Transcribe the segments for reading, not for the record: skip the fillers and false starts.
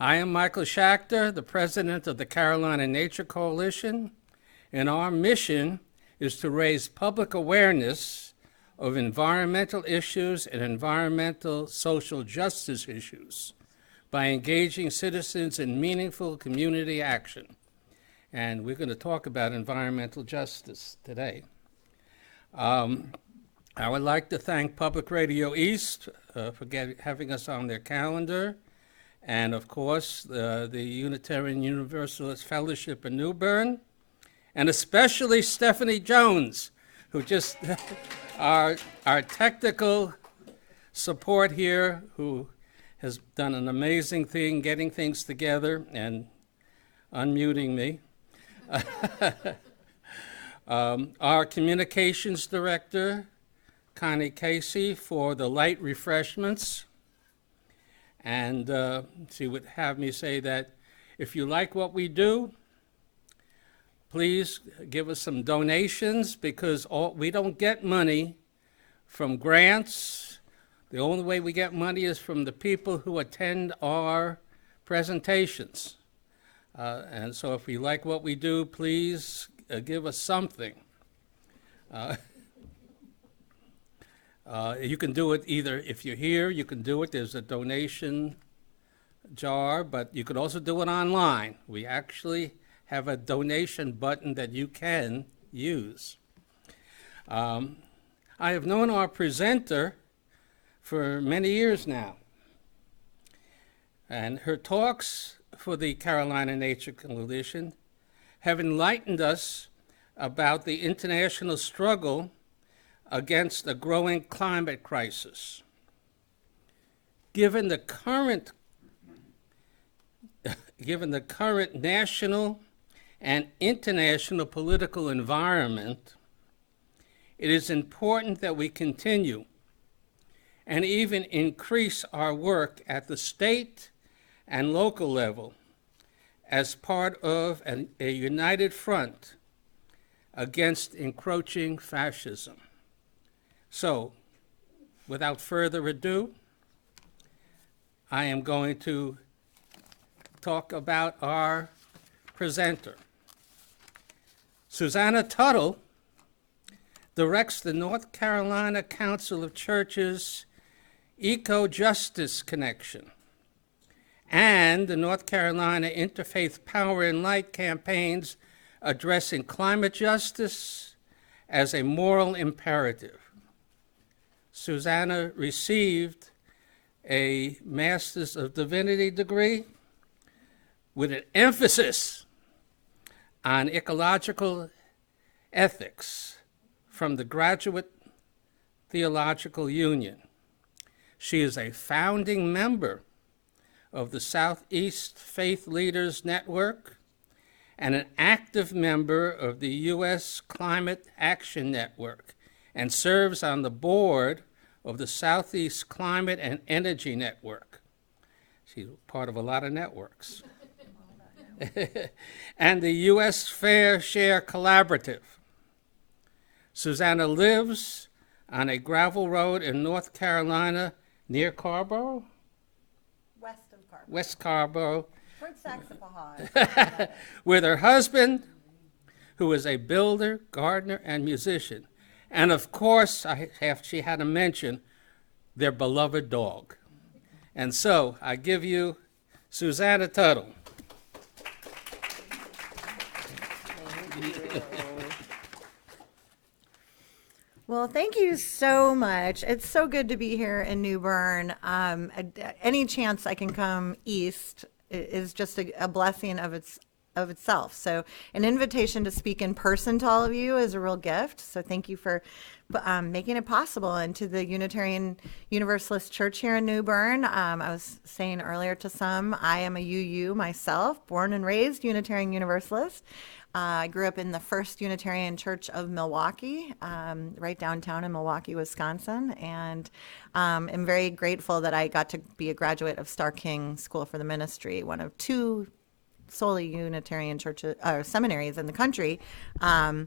I am Michael Schachter, the president of the Carolina Nature Coalition, and our mission is to raise public awareness of environmental issues and environmental social justice issues by engaging citizens in meaningful community action. And we're going to talk about environmental justice today. I would like to thank Public Radio East for having us on their calendar, and of course the Unitarian Universalist Fellowship in New Bern, and especially Stephanie Jones, who just our technical support here, who has done an amazing thing getting things together and unmuting me. Our communications director, Connie Casey, for the light refreshments. And she would have me say that if you like what we do, please give us some donations, because we don't get money from grants. The only way we get money is from the people who attend our presentations. And so if you like what we do, please give us something. You can do it either, if you're here, you can do it. There's a donation jar, but you could also do it online. We actually have a donation button that you can use. I have known our presenter for many years now, and her talks for the Carolina Nature Coalition have enlightened us about the international struggle against a growing climate crisis. Given the current national and international political environment, it is important that we continue and even increase our work at the state and local level as part of a united front against encroaching fascism. So, without further ado, I am going to talk about our presenter. Susannah Tuttle directs the North Carolina Council of Churches Eco-Justice Connection and the North Carolina Interfaith Power and Light campaigns addressing climate justice as a moral imperative. Susannah received a Master's of Divinity degree with an emphasis on ecological ethics from the Graduate Theological Union. She is a founding member of the Southeast Faith Leaders Network and an active member of the U.S. Climate Action Network, and serves on the board of the Southeast Climate and Energy Network. She's part of a lot of networks. And the U.S. Fair Share Collaborative. Susannah lives on a gravel road in North Carolina near Carborough? West of Carborough. West Carborough. Towards Saxapahaw. With her husband, who is a builder, gardener, and musician. And of course, she had to mention their beloved dog. And so I give you Susannah Tuttle. Well, thank you so much. It's so good to be here in New Bern. Any chance I can come east is just a blessing of itself. So an invitation to speak in person to all of you is a real gift. So thank you for making it possible. And to the Unitarian Universalist Church here in New Bern, I was saying earlier to some, I am a UU myself, born and raised Unitarian Universalist. I grew up in the First Unitarian Church of Milwaukee, right downtown in Milwaukee, Wisconsin, and am very grateful that I got to be a graduate of Starr King School for the Ministry, one of two solely Unitarian churches or seminaries in the country. And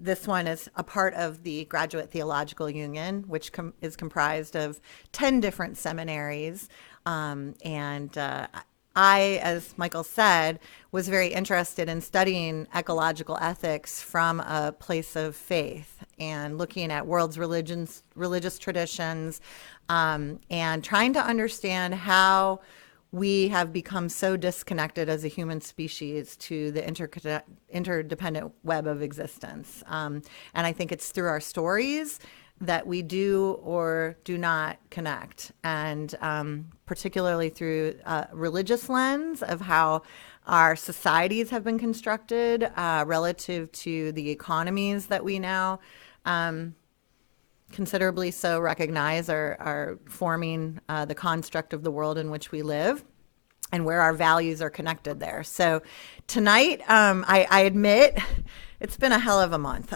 this one is a part of the Graduate Theological Union, which is comprised of 10 different seminaries. I, as Michael said, was very interested in studying ecological ethics from a place of faith and looking at world's religious traditions, and trying to understand how we have become so disconnected as a human species to the interdependent web of existence. And I think it's through our stories that we do or do not connect, and particularly through a religious lens of how our societies have been constructed relative to the economies that we now considerably so recognize are forming the construct of the world in which we live, and where our values are connected there. So tonight, I admit, it's been a hell of a month.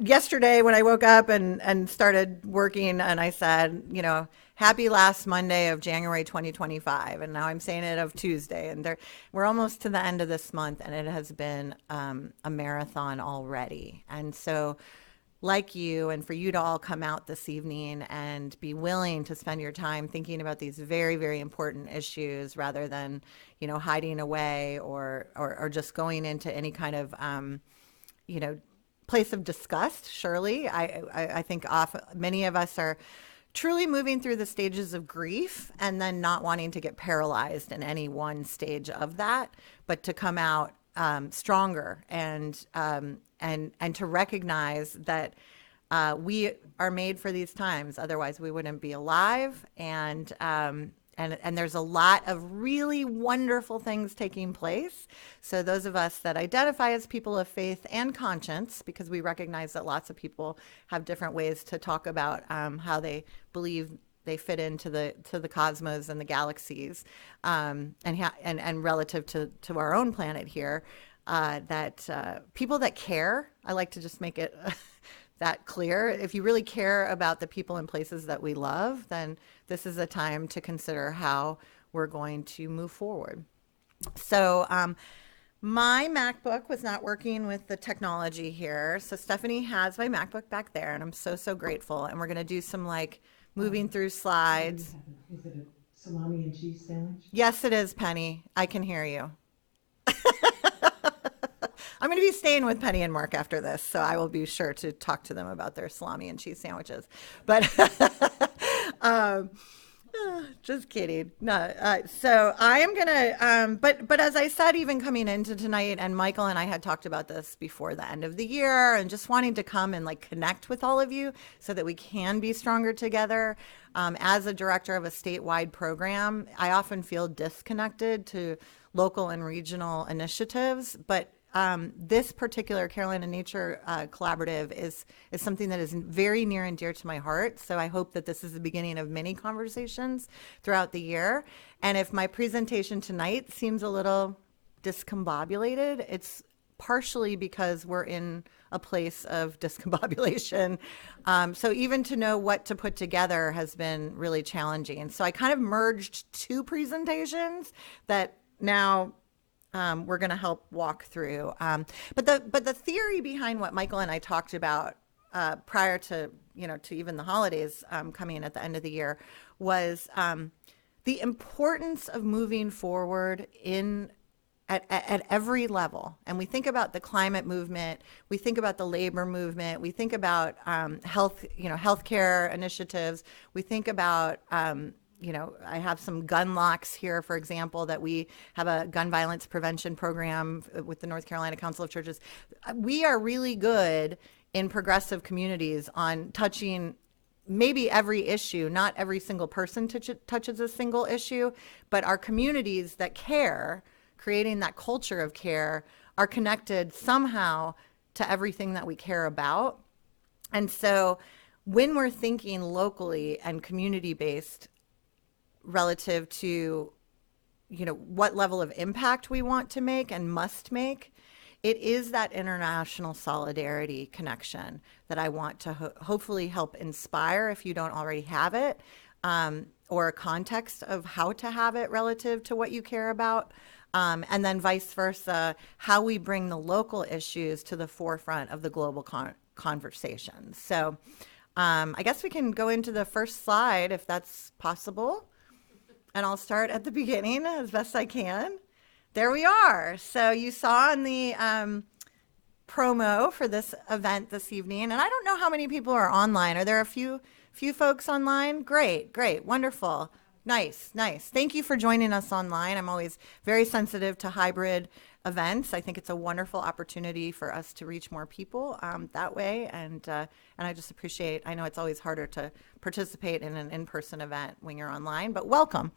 Yesterday when I woke up and started working, and I said, happy last Monday of January 2025, and now I'm saying it of Tuesday, and we're almost to the end of this month, and it has been a marathon already. And so, like you, and for you to all come out this evening and be willing to spend your time thinking about these very, very important issues, rather than hiding away or just going into any kind of place of disgust. Surely, I think many of us are truly moving through the stages of grief, and then not wanting to get paralyzed in any one stage of that, but to come out stronger, and to recognize that we are made for these times. Otherwise, we wouldn't be alive. And there's a lot of really wonderful things taking place. So those of us that identify as people of faith and conscience, because we recognize that lots of people have different ways to talk about how they believe they fit into the cosmos and the galaxies, and relative to our own planet here, that people that care, I like to just make it that clear. If you really care about the people and places that we love, then this is a time to consider how we're going to move forward. So my MacBook was not working with the technology here. So Stephanie has my MacBook back there, and I'm so grateful. And we're going to do some moving through slides. Is it a salami and cheese sandwich? Yes, it is, Penny. I can hear you. I'm going to be staying with Penny and Mark after this, so I will be sure to talk to them about their salami and cheese sandwiches. But just kidding. No. So I am going to, but as I said, even coming into tonight, and Michael and I had talked about this before the end of the year, and just wanting to come and connect with all of you so that we can be stronger together. As a director of a statewide program, I often feel disconnected to local and regional initiatives, but this particular Carolina Nature Collaborative is something that is very near and dear to my heart. So I hope that this is the beginning of many conversations throughout the year. And if my presentation tonight seems a little discombobulated, it's partially because we're in a place of discombobulation. So even to know what to put together has been really challenging. And so I kind of merged two presentations that now we're going to help walk through. But the theory behind what Michael and I talked about prior to to even the holidays coming at the end of the year was the importance of moving forward at every level. And we think about the climate movement, we think about the labor movement, we think about healthcare initiatives, we think about I have some gun locks here, for example, that we have a gun violence prevention program with the North Carolina Council of Churches. We are really good in progressive communities on touching maybe every issue. Not every single person touches a single issue, but our communities that care, creating that culture of care, are connected somehow to everything that we care about. And so when we're thinking locally and community-based, relative to what level of impact we want to make and must make, it is that international solidarity connection that I want to hopefully help inspire, if you don't already have it, or a context of how to have it relative to what you care about, and then vice versa, how we bring the local issues to the forefront of the global conversation. So I guess we can go into the first slide if that's possible. and I'll start at the beginning as best I can. There we are. So you saw in the promo for this event this evening, and I don't know how many people are online. Are there a few folks online? Great, wonderful. Nice. Thank you for joining us online. I'm always very sensitive to hybrid events. I think it's a wonderful opportunity for us to reach more people that way, and I just appreciate. I know it's always harder to participate in an in-person event when you're online, but welcome.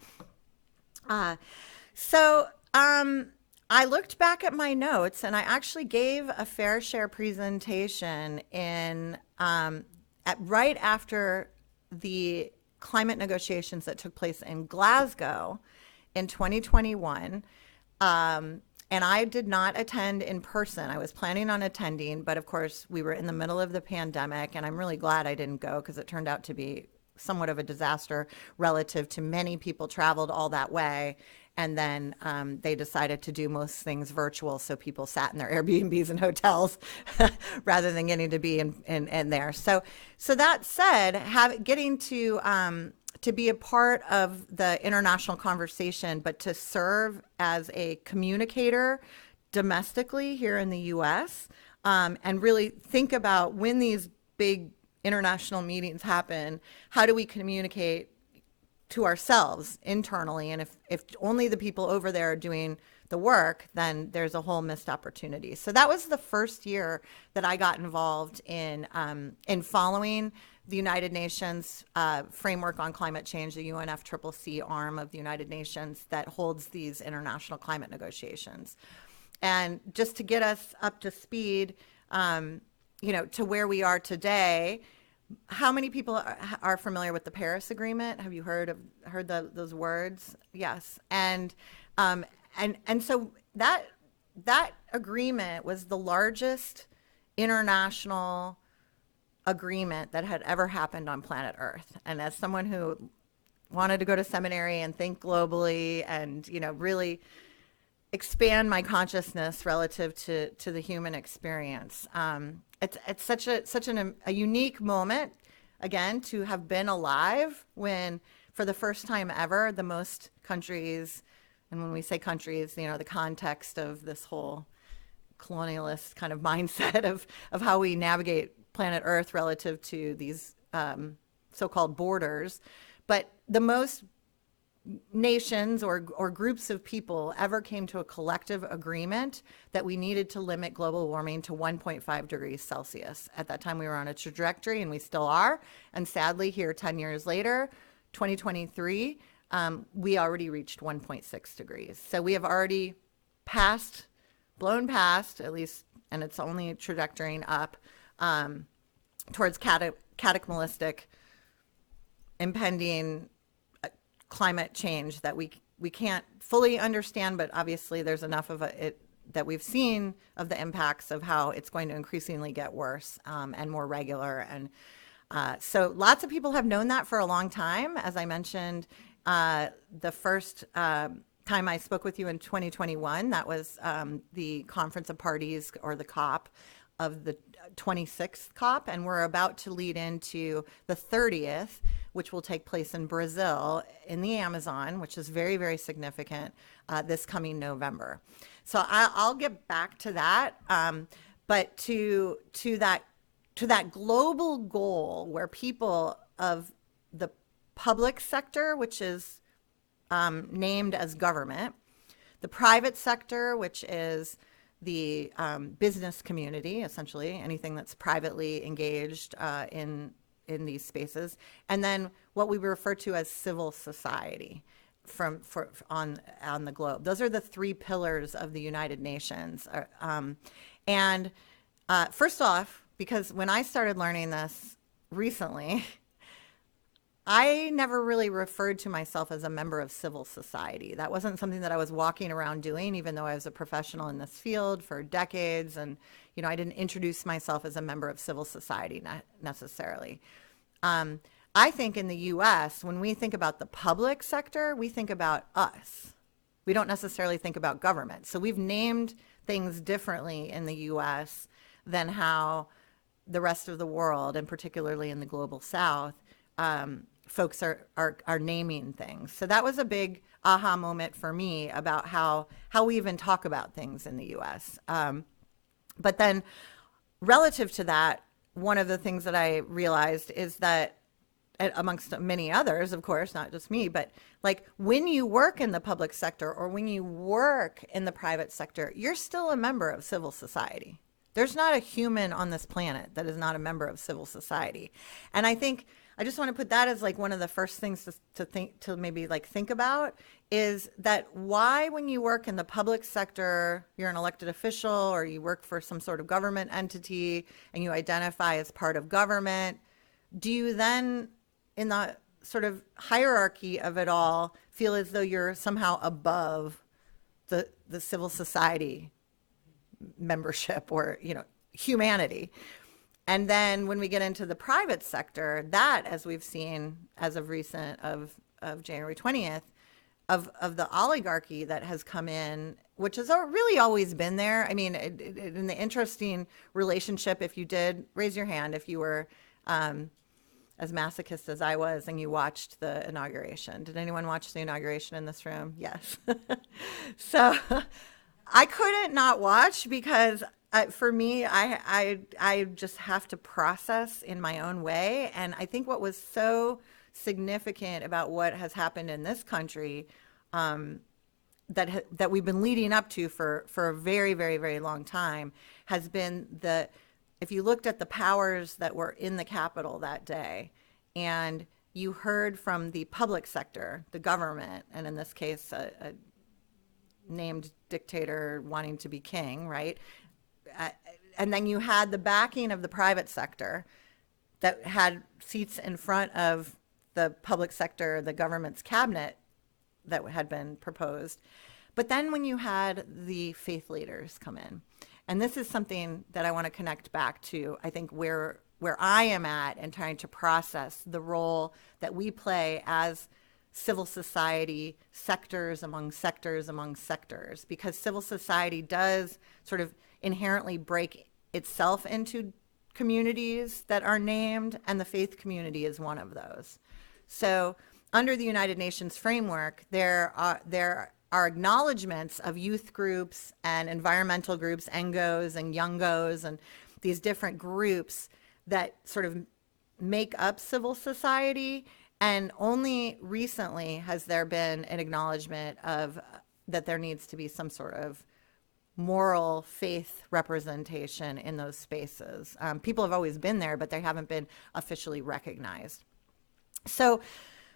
I looked back at my notes, and I actually gave a fair share presentation right after the climate negotiations that took place in Glasgow in 2021. And I did not attend in person. I was planning on attending, but of course we were in the middle of the pandemic, and I'm really glad I didn't go because it turned out to be somewhat of a disaster relative to many people traveled all that way. And then they decided to do most things virtual, so people sat in their Airbnbs and hotels rather than getting to be in there. So that said, getting to be a part of the international conversation, but to serve as a communicator domestically here in the U.S. And really think about when these big international meetings happen, how do we communicate to ourselves internally? And if only the people over there are doing the work, then there's a whole missed opportunity. So that was the first year that I got involved in following the United Nations framework on climate change, the UNFCCC arm of the United Nations that holds these international climate negotiations. And just to get us up to speed, to where we are today. How many people are familiar with the Paris Agreement? Have you heard those words? Yes, and so that agreement was the largest international agreement that had ever happened on planet Earth. And as someone who wanted to go to seminary and think globally, and really expand my consciousness relative to the human experience. It's such a unique moment, again, to have been alive when, for the first time ever, the most countries, and when we say countries, the context of this whole colonialist kind of mindset of how we navigate planet Earth relative to these so-called borders, but the most nations or groups of people ever came to a collective agreement that we needed to limit global warming to 1.5 degrees Celsius. At that time, we were on a trajectory, and we still are. And sadly, here 10 years later, 2023, we already reached 1.6 degrees. So we have already blown past, at least, and it's only trajectorying up towards cataclysmic impending climate change that we can't fully understand, but obviously there's enough of it that we've seen of the impacts of how it's going to increasingly get worse and more regular. And so lots of people have known that for a long time. As I mentioned, the first time I spoke with you in 2021, that was the Conference of Parties, or the COP, of the 26th COP, and we're about to lead into the 30th, which will take place in Brazil in the Amazon, which is very, very significant this coming November. So I'll get back to that, but to that global goal where people of the public sector, which is named as government, the private sector, which is the business community, essentially anything that's privately engaged in these spaces, and then what we refer to as civil society on the globe. Those are the three pillars of the United Nations. And first off, because when I started learning this recently, I never really referred to myself as a member of civil society. That wasn't something that I was walking around doing, even though I was a professional in this field for decades. And, I didn't introduce myself as a member of civil society necessarily. I think in the U.S., when we think about the public sector, we think about us. We don't necessarily think about government. So we've named things differently in the U.S. than how the rest of the world, and particularly in the global South, folks are naming things. So that was a big aha moment for me about how we even talk about things in the U.S. But then relative to that, one of the things that I realized is that, amongst many others, of course, not just me, but like when you work in the public sector or when you work in the private sector, you're still a member of civil society. There's not a human on this planet that is not a member of civil society. And I think I just want to put that as like one of the first things to maybe like think about is that why, when you work in the public sector, you're an elected official or you work for some sort of government entity and you identify as part of government, do you then, in the sort of hierarchy of it all, feel as though you're somehow above the civil society membership or, humanity? And then when we get into the private sector, that, as we've seen as of recent of January 20th, of the oligarchy that has come in, which has really always been there. I mean, in the interesting relationship, if you did raise your hand, if you were as masochist as I was and you watched the inauguration. Did anyone watch the inauguration in this room? Yes. So I couldn't not watch because for me, I just have to process in my own way. And I think what was so significant about what has happened in this country that we've been leading up to for a very, very, very long time has been if you looked at the powers that were in the Capitol that day and you heard from the public sector, the government, and in this case, a named dictator wanting to be king, right? And then you had the backing of the private sector that had seats in front of the public sector, the government's cabinet that had been proposed. But then when you had the faith leaders come in, and this is something that I want to connect back to, I think where I am at and trying to process the role that we play as civil society, sectors among sectors among sectors, because civil society does sort of inherently break itself into communities that are named, and the faith community is one of those. So under the United Nations framework, there are acknowledgments of youth groups and environmental groups, NGOs and Youngos, and these different groups that sort of make up civil society. And only recently has there been an acknowledgement of that there needs to be some sort of moral faith representation in those spaces. People have always been there, but they haven't been officially recognized. So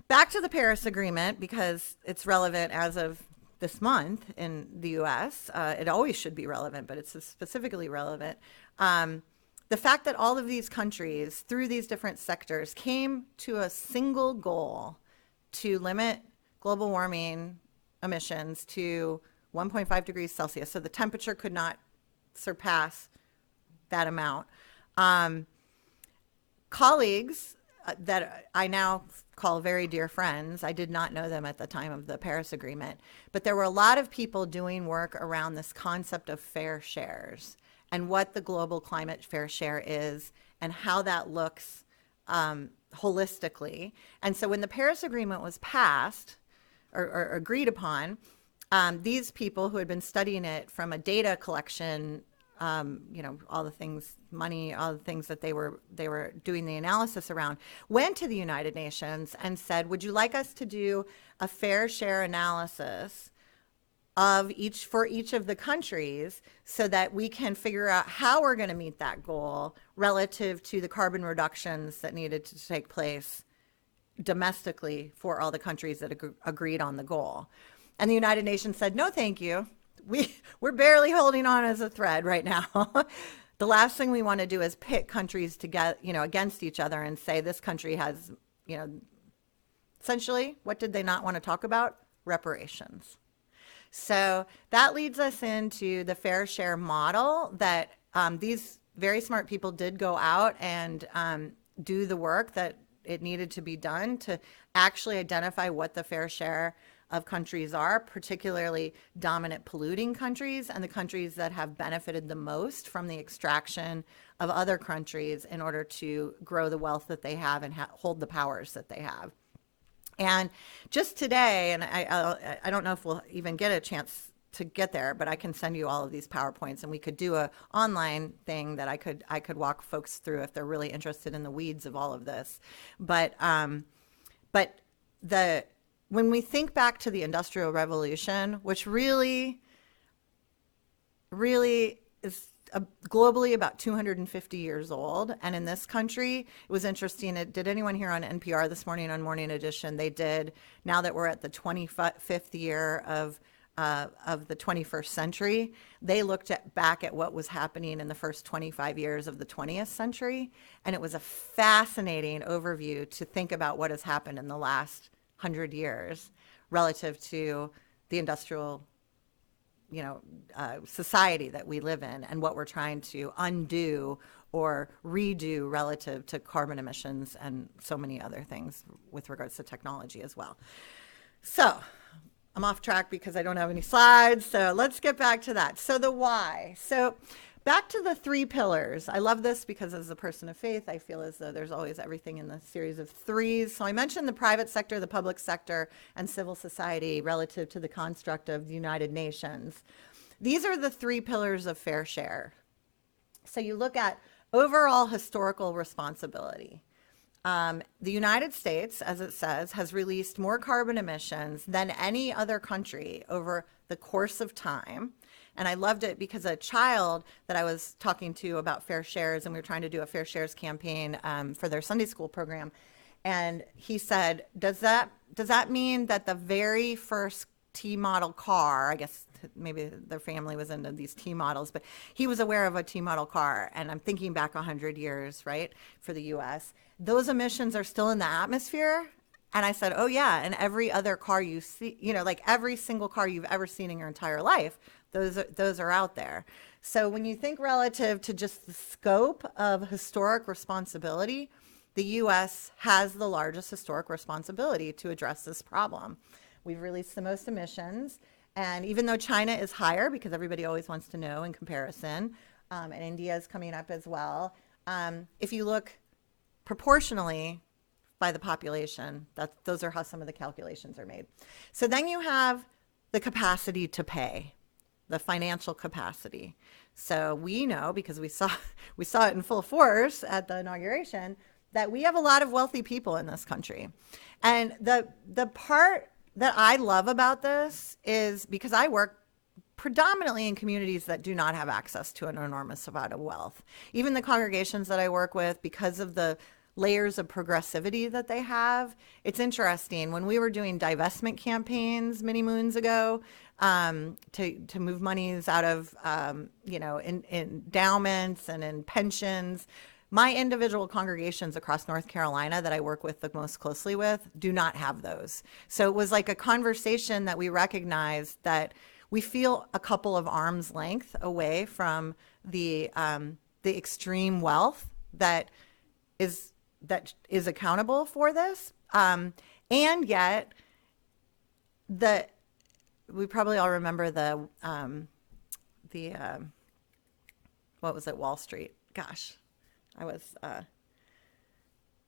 back to the Paris Agreement, because it's relevant as of this month in the US. It always should be relevant, but it's specifically relevant. The fact that all of these countries, through these different sectors, came to a single goal to limit global warming emissions to 1.5 degrees Celsius. So the temperature could not surpass that amount. Colleagues that I now call very dear friends, I did not know them at the time of the Paris Agreement, but there were a lot of people doing work around this concept of fair shares and what the global climate fair share is and how that looks holistically. And so when the Paris Agreement was passed or agreed upon, these people who had been studying it from a data collection, all the things, money, all the things that they were doing the analysis around, went to the United Nations and said, would you like us to do a fair share analysis for each of the countries so that we can figure out how we're going to meet that goal relative to the carbon reductions that needed to take place domestically for all the countries that agreed on the goal. And the United Nations said, no, thank you. We're barely holding on as a thread right now. The last thing we want to do is pit countries together, against each other and say this country has, essentially, what did they not want to talk about? Reparations. So that leads us into the fair share model that these very smart people did go out and do the work that it needed to be done to actually identify what the fair share of countries are, particularly dominant polluting countries and the countries that have benefited the most from the extraction of other countries in order to grow the wealth that they have and hold the powers that they have. And just today, and I don't know if we'll even get a chance to get there, but I can send you all of these PowerPoints, and we could do a online thing that I could walk folks through if they're really interested in the weeds of all of this. But when we think back to the Industrial Revolution, which really is globally about 250 years old, and in this country, it was interesting. Did anyone hear on NPR this morning on Morning Edition? They did. Now that we're at the 25th year of the 21st century, they looked back at what was happening in the first 25 years of the 20th century, and it was a fascinating overview to think about what has happened in the last 100 years relative to the industrial society that we live in, and what we're trying to undo or redo relative to carbon emissions and so many other things with regards to technology as well. So I'm off track because I don't have any slides. So let's get back to that. So the why. So back to the 3 pillars. I love this because as a person of faith, I feel as though there's always everything in the series of 3s. So I mentioned the private sector, the public sector, and civil society relative to the construct of the United Nations. These are the 3 pillars of fair share. So you look at overall historical responsibility. The United States, as it says, has released more carbon emissions than any other country over the course of time. And I loved it because a child that I was talking to about fair shares, and we were trying to do a fair shares campaign for their Sunday school program, and he said, does that mean that the very first T model car, I guess maybe their family was into these T models, but he was aware of a T model car, and I'm thinking back 100 years, right, for the US, those emissions are still in the atmosphere? And I said, oh yeah, and every other car you see, like every single car you've ever seen in your entire life, those are out there. So when you think relative to just the scope of historic responsibility, the US has the largest historic responsibility to address this problem. We've released the most emissions, and even though China is higher, because everybody always wants to know in comparison, and India is coming up as well, if you look proportionally by the population, those are how some of the calculations are made. So then you have the capacity to pay, the financial capacity. So we know, because we saw it in full force at the inauguration, that we have a lot of wealthy people in this country. And the part that I love about this is because I work predominantly in communities that do not have access to an enormous amount of wealth. Even the congregations that I work with, because of the layers of progressivity that they have, it's interesting. When we were doing divestment campaigns many moons ago, to move monies out of in endowments and in pensions, my individual congregations across North Carolina that I work with the most closely with do not have those. So it was like a conversation that we recognized that we feel a couple of arms length away from the extreme wealth that is accountable for this, and yet we probably all remember the what was it, Wall Street? Gosh, what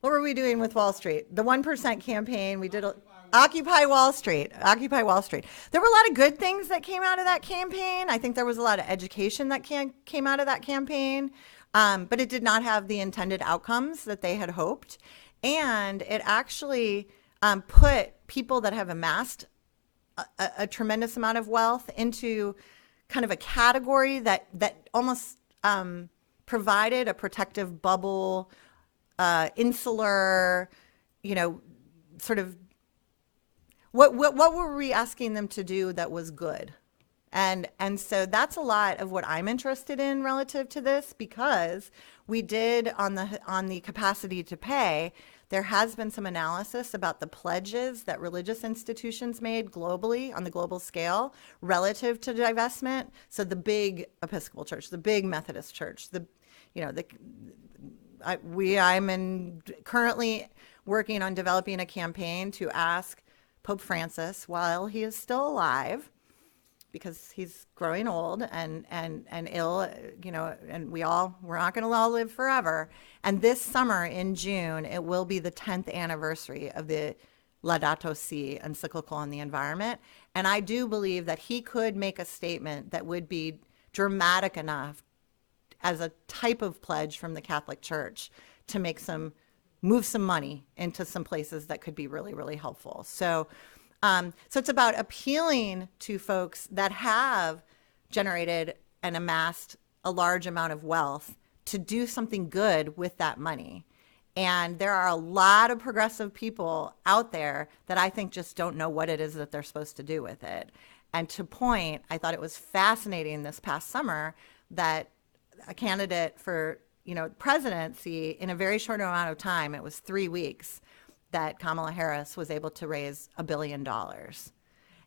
were we doing with Wall Street? The 1% campaign. We did Occupy Wall Street. Occupy Wall Street. There were a lot of good things that came out of that campaign. I think there was a lot of education that came out of that campaign, but it did not have the intended outcomes that they had hoped. And it actually put people that have amassed a tremendous amount of wealth into kind of a category that almost provided a protective bubble, insular, sort of what were we asking them to do that was good? And so that's a lot of what I'm interested in relative to this, because we did on the capacity to pay, there has been some analysis about the pledges that religious institutions made globally on the global scale relative to divestment. So the big Episcopal Church, the big Methodist Church, I'm currently working on developing a campaign to ask Pope Francis, while he is still alive, because he's growing old and ill, and we're not going to all live forever. And this summer in June, it will be the 10th anniversary of the Laudato Si encyclical on the environment. And I do believe that he could make a statement that would be dramatic enough as a type of pledge from the Catholic Church to move some money into some places that could be really, really helpful. So it's about appealing to folks that have generated and amassed a large amount of wealth to do something good with that money. And there are a lot of progressive people out there that I think just don't know what it is that they're supposed to do with it. And to point, I thought it was fascinating this past summer that a candidate for, presidency, in a very short amount of time, it was 3 weeks, that Kamala Harris was able to raise $1 billion.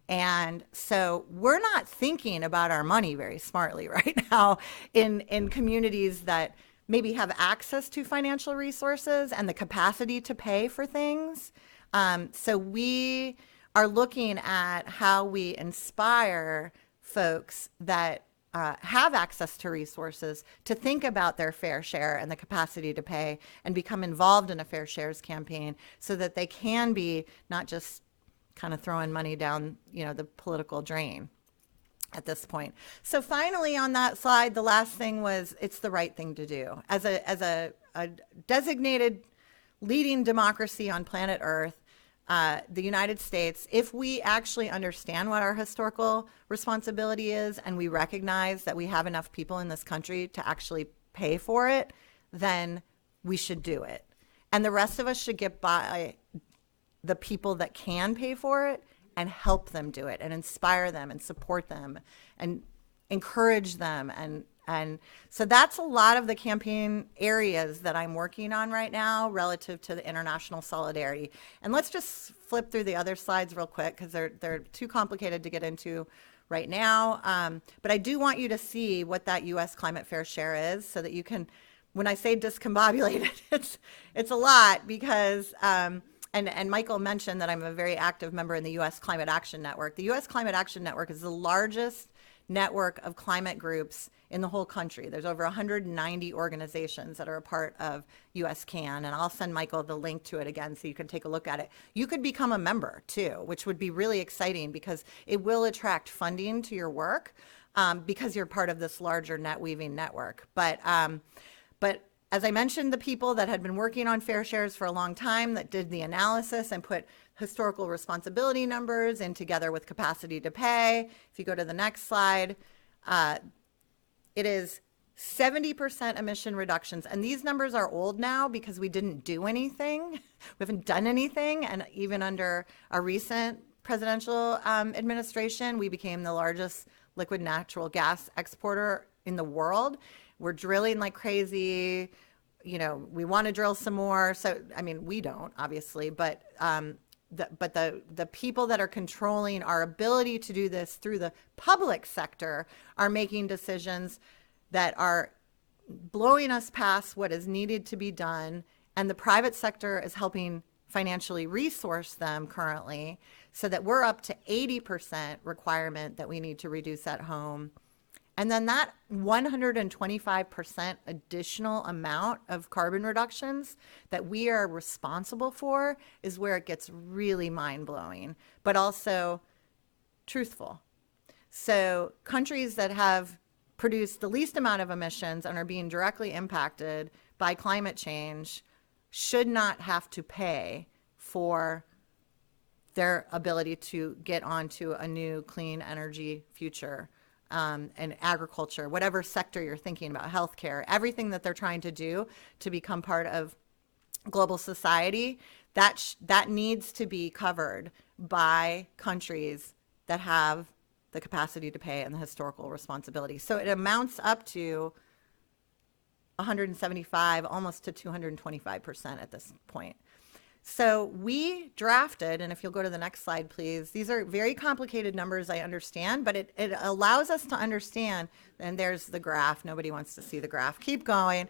And so we're not thinking about our money very smartly right now in communities that maybe have access to financial resources and the capacity to pay for things. So we are looking at how we inspire folks that have access to resources to think about their fair share and the capacity to pay and become involved in a fair shares campaign so that they can be not just kind of throwing money down, the political drain at this point. So finally on that slide, the last thing was it's the right thing to do. As a designated leading democracy on planet Earth, the United States, if we actually understand what our historical responsibility is and we recognize that we have enough people in this country to actually pay for it, then we should do it. And the rest of us should get by the people that can pay for it and help them do it and inspire them and support them and encourage them. And so that's a lot of the campaign areas that I'm working on right now relative to the international solidarity. And let's just flip through the other slides real quick because they're too complicated to get into right now. But I do want you to see what that U.S. climate fair share is so that you can, when I say discombobulated, it's a lot because, and Michael mentioned that I'm a very active member in the U.S. Climate Action Network. The U.S. Climate Action Network is the largest network of climate groups in the whole country. There's over 190 organizations that are a part of US CAN, and I'll send Michael the link to it again so you can take a look at it. You could become a member too, which would be really exciting because it will attract funding to your work because you're part of this larger net weaving network. But as I mentioned, the people that had been working on fair shares for a long time that did the analysis and put historical responsibility numbers in together with capacity to pay. If you go to the next slide, it is 70% emission reductions. And these numbers are old now because we didn't do anything. We haven't done anything. And even under a recent presidential administration, we became the largest liquid natural gas exporter in the world. We're drilling like crazy. We want to drill some more. So, I mean, we don't, obviously, but the people that are controlling our ability to do this through the public sector are making decisions that are blowing us past what is needed to be done. And the private sector is helping financially resource them currently so that we're up to 80% requirement that we need to reduce at home. And then that 125% additional amount of carbon reductions that we are responsible for is where it gets really mind-blowing, but also truthful. So countries that have produced the least amount of emissions and are being directly impacted by climate change should not have to pay for their ability to get onto a new clean energy future. And agriculture, whatever sector you're thinking about, healthcare, everything that they're trying to do to become part of global society, that needs to be covered by countries that have the capacity to pay and the historical responsibility. So it amounts up to 175, almost to 225% at this point. So we drafted, and if you'll go to the next slide, please, these are very complicated numbers, I understand, but it allows us to understand, and there's the graph. Nobody wants to see the graph. Keep going.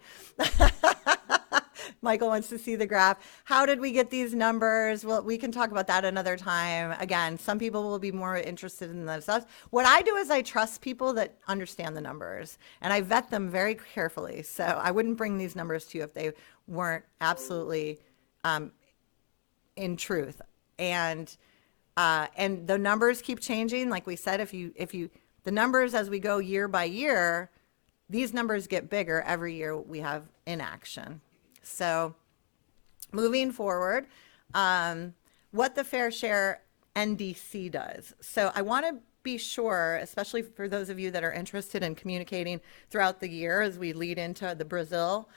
Michael wants to see the graph. How did we get these numbers? Well, we can talk about that another time. Again, some people will be more interested in this. What I do is I trust people that understand the numbers, and I vet them very carefully. So I wouldn't bring these numbers to you if they weren't absolutely in truth. And the numbers keep changing. Like we said, the numbers as we go year by year, these numbers get bigger every year we have inaction. So moving forward, what the Fair Share NDC does. So I want to be sure, especially for those of you that are interested in communicating throughout the year as we lead into the Brazil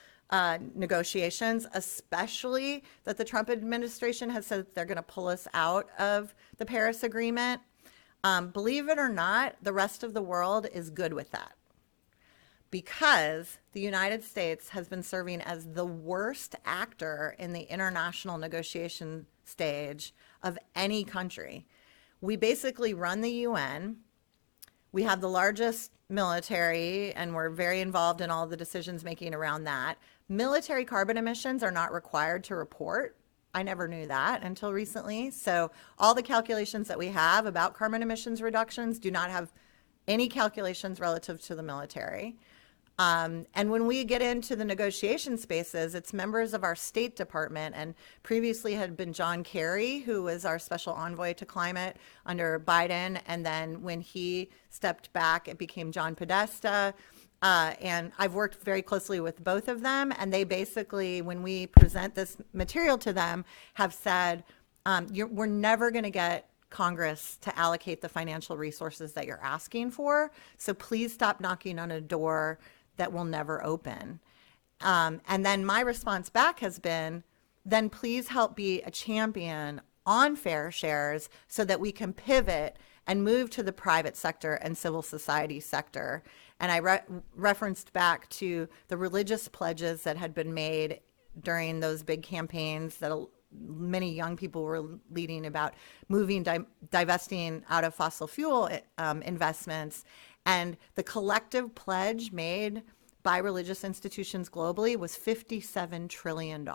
negotiations, especially that the Trump administration has said they're going to pull us out of the Paris Agreement. Believe it or not, the rest of the world is good with that, because the United States has been serving as the worst actor in the international negotiation stage of any country. We basically run the UN. We have the largest military, and we're very involved in all the decisions making around that. Military carbon emissions are not required to report. I never knew that until recently. So all the calculations that we have about carbon emissions reductions do not have any calculations relative to the military. And when we get into the negotiation spaces, it's members of our State Department, and previously had been John Kerry, who was our special envoy to climate under Biden. And then when he stepped back, it became John Podesta. And I've worked very closely with both of them. And they basically, when we present this material to them, have said, we're never going to get Congress to allocate the financial resources that you're asking for. So please stop knocking on a door that will never open. And then my response back has been, then please help be a champion on fair shares so that we can pivot and move to the private sector and civil society sector. And I referenced back to the religious pledges that had been made during those big campaigns that many young people were leading about moving, divesting out of fossil fuel investments. And the collective pledge made by religious institutions globally was $57 trillion.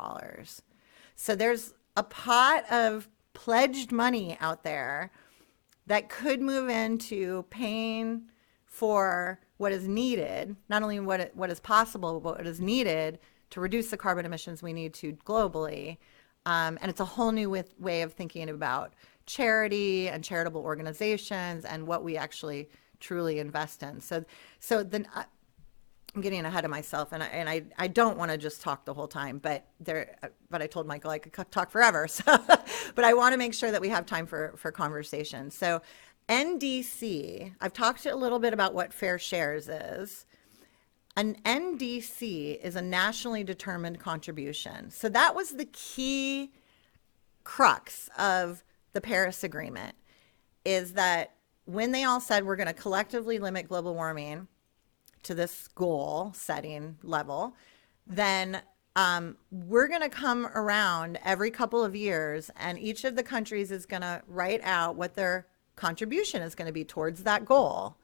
So there's a pot of pledged money out there that could move into paying for what is needed, not only what is possible, but what is needed to reduce the carbon emissions we need to globally. And it's a whole new way of thinking about charity and charitable organizations and what we actually truly invest in. So then I'm getting ahead of myself, and I don't want to just talk the whole time, but I told Michael I could talk forever. So, but I want to make sure that we have time for conversation. So NDC, I've talked a little bit about what fair shares is. An NDC is a nationally determined contribution. So that was the key crux of the Paris Agreement, is that when they all said we're going to collectively limit global warming to this goal setting level, then we're going to come around every couple of years, and each of the countries is going to write out what their contribution is going to be towards that goal.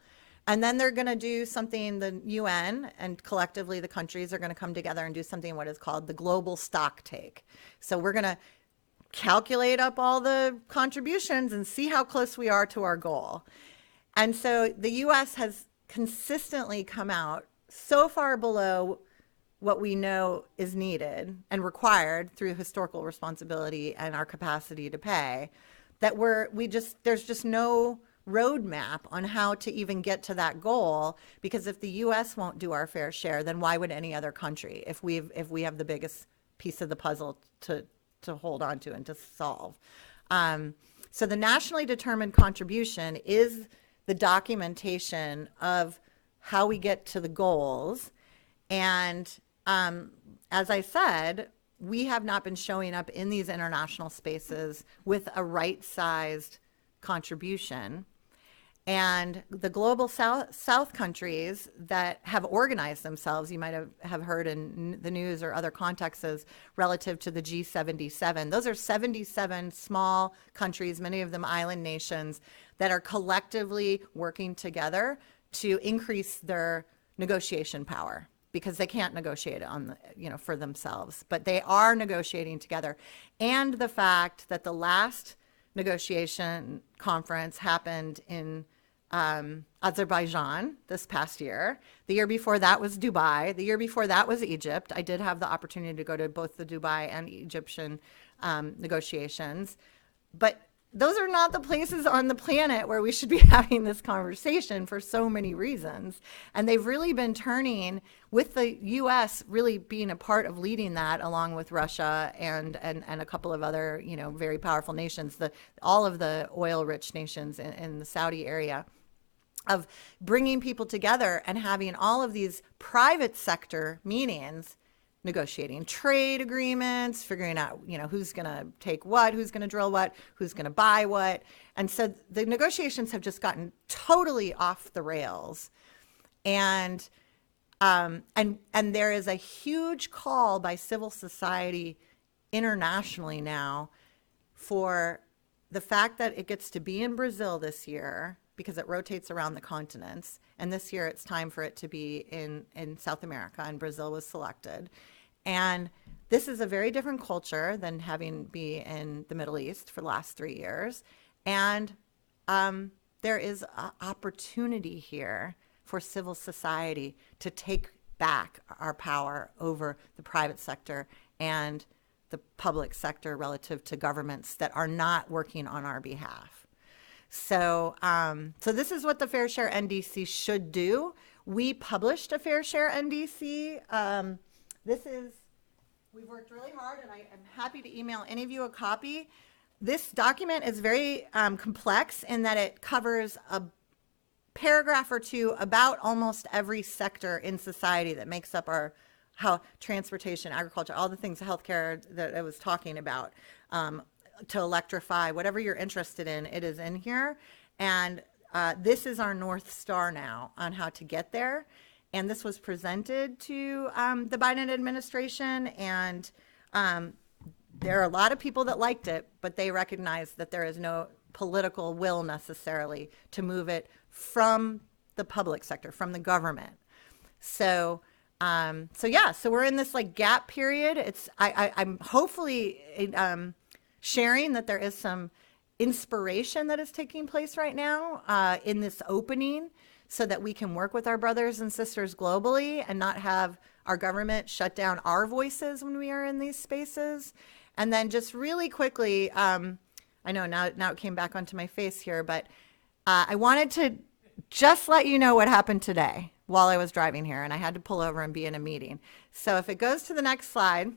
And then they're going to do something, the UN and collectively the countries are going to come together and do something what is called the global stock take. So we're going to calculate up all the contributions and see how close we are to our goal. And so the US has consistently come out so far below what we know is needed and required through historical responsibility and our capacity to pay, that there's just no roadmap on how to even get to that goal, because if the US won't do our fair share, then why would any other country, if we have the biggest piece of the puzzle to hold on to and to solve. So the nationally determined contribution is the documentation of how we get to the goals. And as I said, we have not been showing up in these international spaces with a right-sized contribution. And the global south countries that have organized themselves, you might have heard in the news or other contexts, relative to the G77. Those are 77 small countries, many of them island nations, that are collectively working together to increase their negotiation power, because they can't negotiate for themselves, but they are negotiating together. And the fact that the last negotiation conference happened in Azerbaijan this past year. The year before that was Dubai. The year before that was Egypt. I did have the opportunity to go to both the Dubai and Egyptian negotiations. but those are not the places on the planet where we should be having this conversation for so many reasons. And they've really been turning, with the U.S. really being a part of leading that, along with Russia and a couple of other, very powerful nations, all of the oil-rich nations in the Saudi area, of bringing people together and having all of these private sector meetings, negotiating trade agreements, figuring out, who's going to take what, who's going to drill what, who's going to buy what. And so the negotiations have just gotten totally off the rails. And there is a huge call by civil society internationally now for the fact that it gets to be in Brazil this year, because it rotates around the continents. And this year it's time for it to be in South America, and Brazil was selected. And this is a very different culture than having be in the Middle East for the last 3 years. And there is an opportunity here for civil society to take back our power over the private sector and the public sector relative to governments that are not working on our behalf. So this is what the Fair Share NDC should do. We published a Fair Share NDC. We've worked really hard, and I am happy to email any of you a copy. This document is very complex in that it covers a paragraph or two about almost every sector in society that makes up how transportation, agriculture, all the things, healthcare that I was talking about, to electrify, whatever you're interested in, it is in here. And this is our North Star now on how to get there. And this was presented to the Biden administration, and there are a lot of people that liked it, but they recognize that there is no political will necessarily to move it from the public sector, from the government. So we're in this gap period. I'm hopefully sharing that there is some inspiration that is taking place right now in this opening, so that we can work with our brothers and sisters globally and not have our government shut down our voices when we are in these spaces. And then just really quickly, I know now it came back onto my face here, but I wanted to just let you know what happened today while I was driving here, and I had to pull over and be in a meeting. So if it goes to the next slide,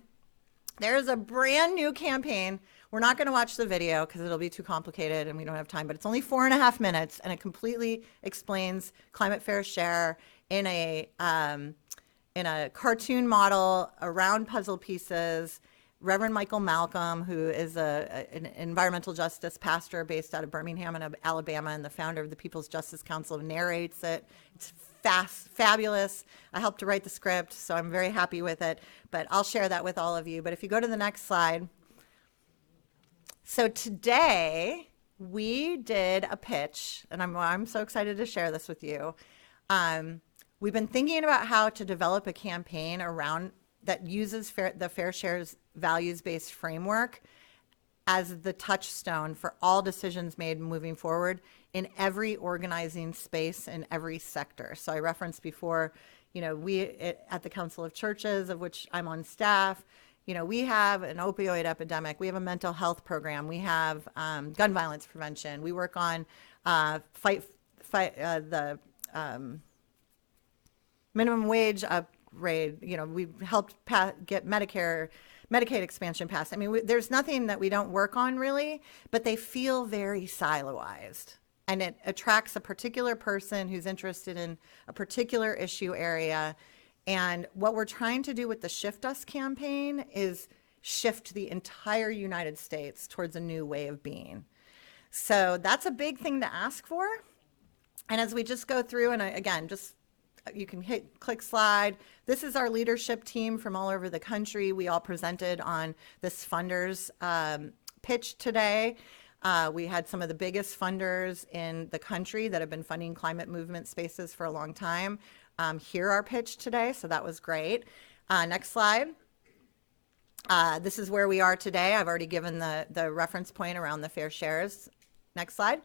there's a brand new campaign. We're not going to watch the video because it'll be too complicated and we don't have time, but it's only 4.5 minutes, and it completely explains Climate Fair Share in a cartoon model around puzzle pieces. Reverend Michael Malcolm, who is an environmental justice pastor based out of Birmingham, Alabama, and the founder of the People's Justice Council, narrates it. It's fabulous. I helped to write the script, so I'm very happy with it, but I'll share that with all of you. But if you go to the next slide. So today we did a pitch, and I'm so excited to share this with you. We've been thinking about how to develop a campaign around that uses the Fair Share's values-based framework as the touchstone for all decisions made moving forward in every organizing space in every sector. So I referenced before, we at the Council of Churches, of which I'm on staff, we have an opioid epidemic. We have a mental health program. We have gun violence prevention. We work on the minimum wage upgrade. We've helped get Medicaid expansion passed. I mean, there's nothing that we don't work on really, but they feel very siloized. And it attracts a particular person who's interested in a particular issue area. And what we're trying to do with the Shift Us campaign is shift the entire United States towards a new way of being. So that's a big thing to ask for. And as we just go through, and again, you can click slide. This is our leadership team from all over the country. We all presented on this funders pitch today. We had some of the biggest funders in the country that have been funding climate movement spaces for a long time hear our pitch today, so that was great. Next slide. This is where we are today. I've already given the reference point around the fair shares. Next slide.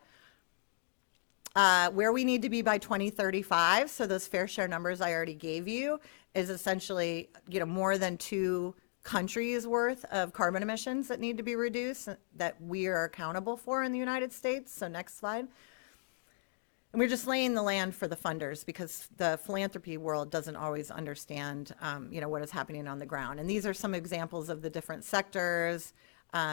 Where we need to be by 2035, so those fair share numbers I already gave you, is essentially more than 2 countries worth of carbon emissions that need to be reduced that we are accountable for in the United States. So next slide. And we're just laying the land for the funders because the philanthropy world doesn't always understand, what is happening on the ground. And these are some examples of the different sectors,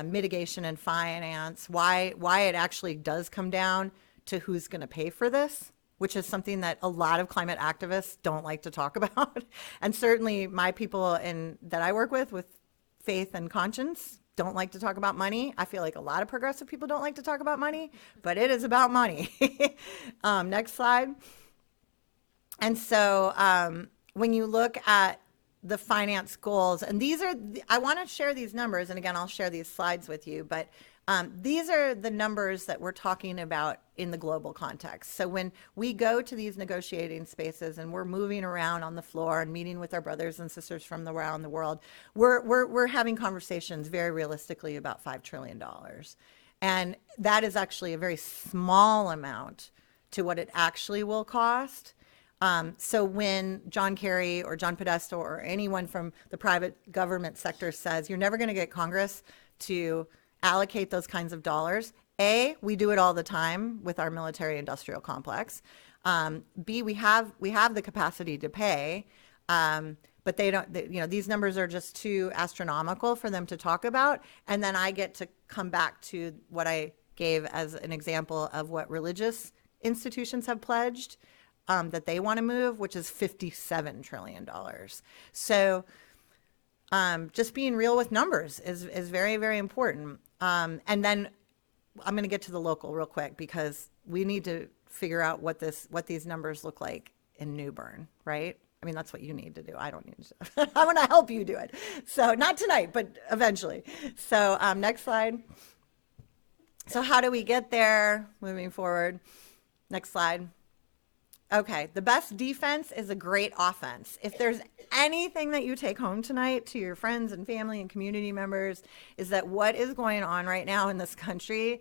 mitigation and finance, why it actually does come down to who's going to pay for this, which is something that a lot of climate activists don't like to talk about. And certainly my people that I work with faith and conscience don't like to talk about money. I feel like a lot of progressive people don't like to talk about money, but it is about money. Next slide. And so when you look at the finance goals, and I want to share these numbers, and again, I'll share these slides with you, but these are the numbers that we're talking about in the global context. So when we go to these negotiating spaces and we're moving around on the floor and meeting with our brothers and sisters from around the world, we're having conversations very realistically about $5 trillion. And that is actually a very small amount to what it actually will cost. So when John Kerry or John Podesta or anyone from the private government sector says, you're never going to get Congress to allocate those kinds of dollars, A, we do it all the time with our military industrial complex. B, we have the capacity to pay, but these numbers are just too astronomical for them to talk about. And then I get to come back to what I gave as an example of what religious institutions have pledged that they want to move, which is $57 trillion. So just being real with numbers is very, very important. And then I'm going to get to the local real quick because we need to figure out what these numbers look like in New Bern, right? I mean, that's what you need to do. I don't need to. I want to help you do it. So not tonight, but eventually. So next slide. So how do we get there moving forward? Next slide. Okay, the best defense is a great offense. If there's anything that you take home tonight to your friends and family and community members, is that what is going on right now in this country,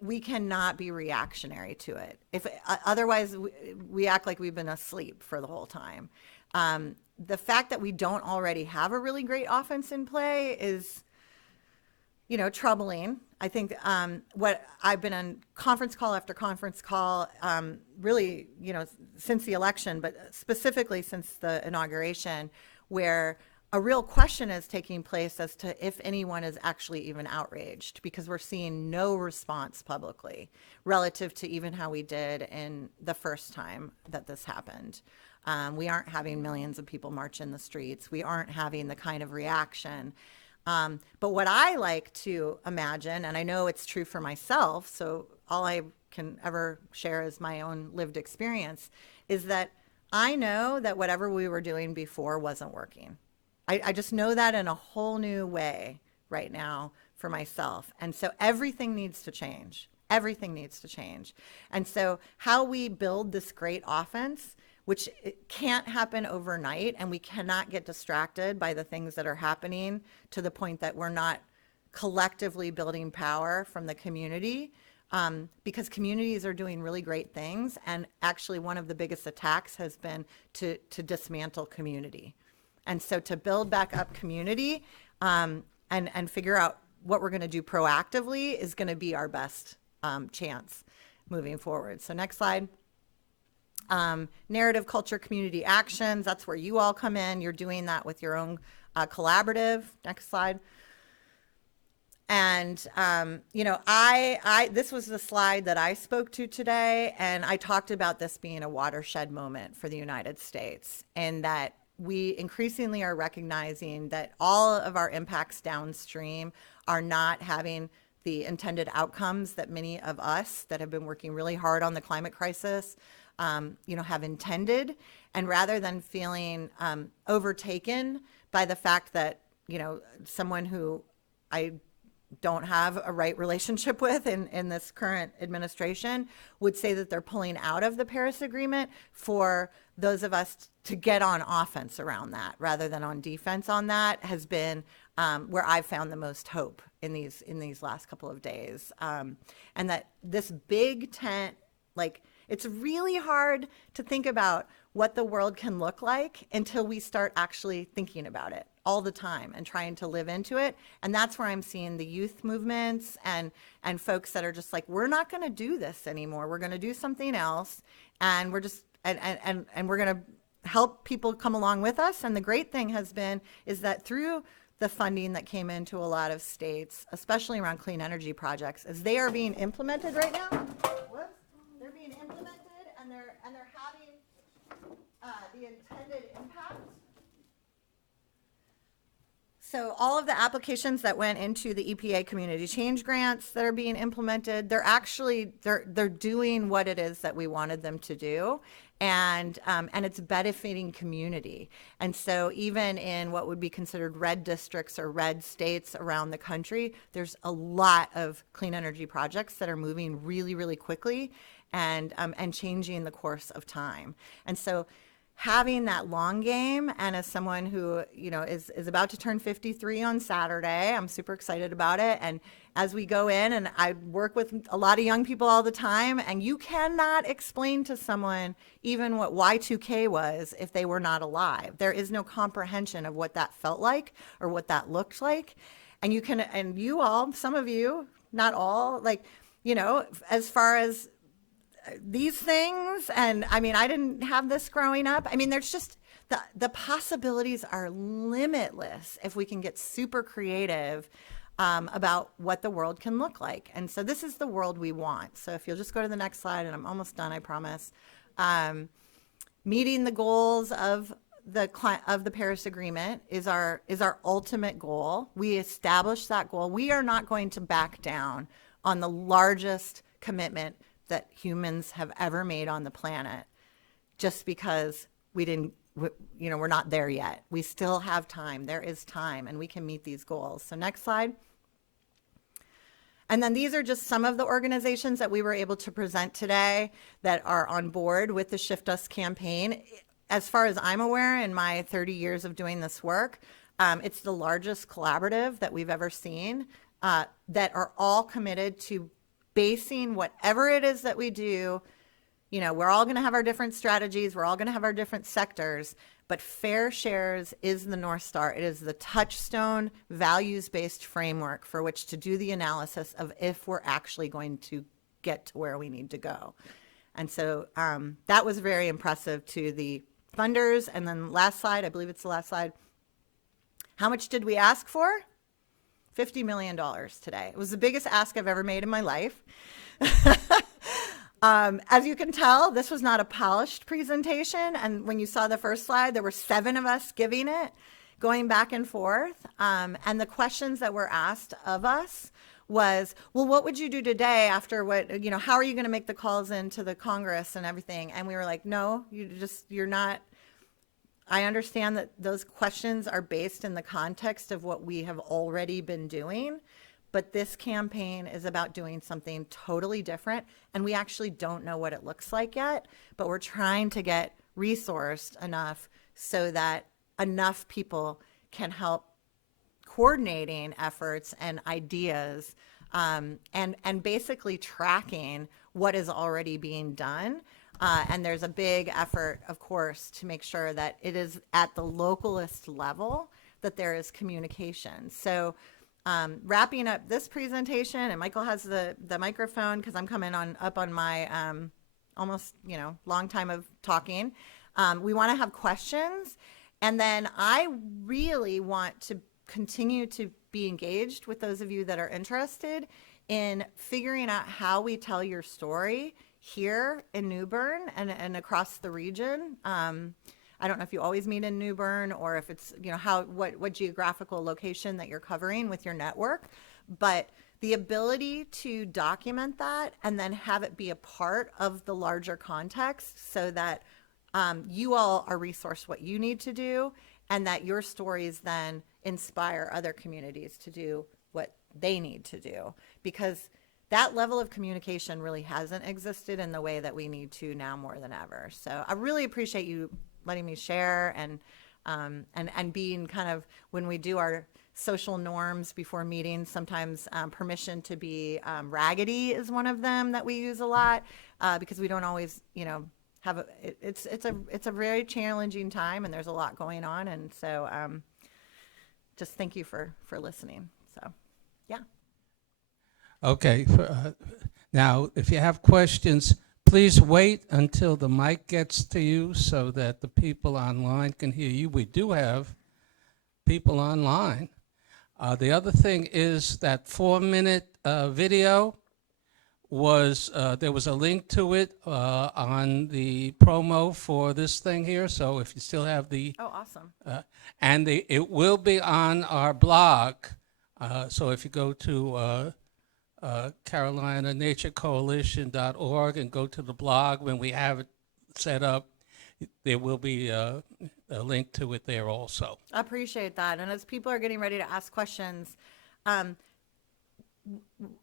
we cannot be reactionary to it. Otherwise, we act like we've been asleep for the whole time. The fact that we don't already have a really great offense in play is, troubling. I think what I've been on conference call after conference call, really, since the election, but specifically since the inauguration, where a real question is taking place as to if anyone is actually even outraged, because we're seeing no response publicly relative to even how we did in the first time that this happened. We aren't having millions of people march in the streets. We aren't having the kind of reaction. But what I like to imagine, and I know it's true for myself, so all I can ever share is my own lived experience, is that I know that whatever we were doing before wasn't working. I just know that in a whole new way right now for myself. And so everything needs to change. Everything needs to change. And so how we build this great offense, which it can't happen overnight, and we cannot get distracted by the things that are happening to the point that we're not collectively building power from the community, because communities are doing really great things. And actually one of the biggest attacks has been to dismantle community. And so to build back up community and figure out what we're going to do proactively is going to be our best chance moving forward. So next slide. Narrative, culture, community actions. That's where you all come in. You're doing that with your own collaborative. Next slide. And, this was the slide that I spoke to today, and I talked about this being a watershed moment for the United States, and that we increasingly are recognizing that all of our impacts downstream are not having the intended outcomes that many of us that have been working really hard on the climate crisis have intended. And rather than feeling overtaken by the fact that, someone who I don't have a right relationship with in this current administration would say that they're pulling out of the Paris Agreement, for those of us to get on offense around that rather than on defense on that has been where I've found the most hope in these last couple of days. And that this big tent, it's really hard to think about what the world can look like until we start actually thinking about it all the time and trying to live into it. And that's where I'm seeing the youth movements and folks that are just like, we're not going to do this anymore. We're going to do something else. And we're just, and we're going to help people come along with us. And the great thing has been is that through the funding that came into a lot of states, especially around clean energy projects, as they are being implemented right now, they're being implemented and they're having the intended impact. So all of the applications that went into the EPA community change grants that are being implemented, they're doing what it is that we wanted them to do. And it's benefiting community. And so even in what would be considered red districts or red states around the country, there's a lot of clean energy projects that are moving really, really quickly and changing the course of time. And so having that long game, and as someone who, you know, is about to turn 53 on Saturday, I'm super excited about it. And as we go in, and I work with a lot of young people all the time, and you cannot explain to someone even what Y2K was if they were not alive. There is no comprehension of what that felt like or what that looked like. And you all, some of you, not all, like, you know, as far as these things, and I mean, I didn't have this growing up. I mean, there's just the possibilities are limitless if we can get super creative about what the world can look like. And so this is the world we want. So if you'll just go to the next slide, and I'm almost done, I promise. Meeting the goals of the Paris Agreement is our ultimate goal. We established that goal. We are not going to back down on the largest commitment that humans have ever made on the planet just because we're not there yet. We still have time. There is time, and we can meet these goals. So next slide. And then these are just some of the organizations that we were able to present today that are on board with the Shift Us campaign. As far as I'm aware, in my 30 years of doing this work, it's the largest collaborative that we've ever seen that are all committed to basing whatever it is that we do. You know, we're all going to have our different strategies. We're all going to have our different sectors, but fair shares is the North Star. It is the touchstone values-based framework for which to do the analysis of if we're actually going to get to where we need to go. And so that was very impressive to the funders. And then last slide, I believe it's the last slide. How much did we ask for? $50 million today. It was the biggest ask I've ever made in my life. As you can tell, this was not a polished presentation. And when you saw the first slide, there were 7 of us giving it, going back and forth. And the questions that were asked of us was, well, what would you do today after what, you know, how are you going to make the calls into the Congress and everything? And we were like, no, you're not. I understand that those questions are based in the context of what we have already been doing, but this campaign is about doing something totally different, and we actually don't know what it looks like yet, but we're trying to get resourced enough so that enough people can help coordinating efforts and ideas and basically tracking what is already being done. And there's a big effort, of course, to make sure that it is at the localist level that there is communication. So wrapping up this presentation, and Michael has the microphone because I'm coming up on my almost, long time of talking. We want to have questions. And then I really want to continue to be engaged with those of you that are interested in figuring out how we tell your story here in New Bern and across the region. I don't know if you always meet in New Bern or if it's, what geographical location that you're covering with your network, but the ability to document that and then have it be a part of the larger context so that you all are resourced what you need to do and that your stories then inspire other communities to do what they need to do, because that level of communication really hasn't existed in the way that we need to now more than ever. So I really appreciate you letting me share and being kind of, when we do our social norms before meetings, sometimes permission to be raggedy is one of them that we use a lot because we don't always, it's a very challenging time, and there's a lot going on, and so just thank you for listening. So, yeah. Okay. Now, if you have questions, please wait until the mic gets to you so that the people online can hear you. We do have people online. The other thing is that 4-minute video was, there was a link to it on the promo for this thing here. So if you still have the, Oh, awesome. and it will be on our blog. So if you go to carolinanaturecoalition.org and go to the blog, when we have it set up, there will be a link to it there also. I appreciate that. And as people are getting ready to ask questions,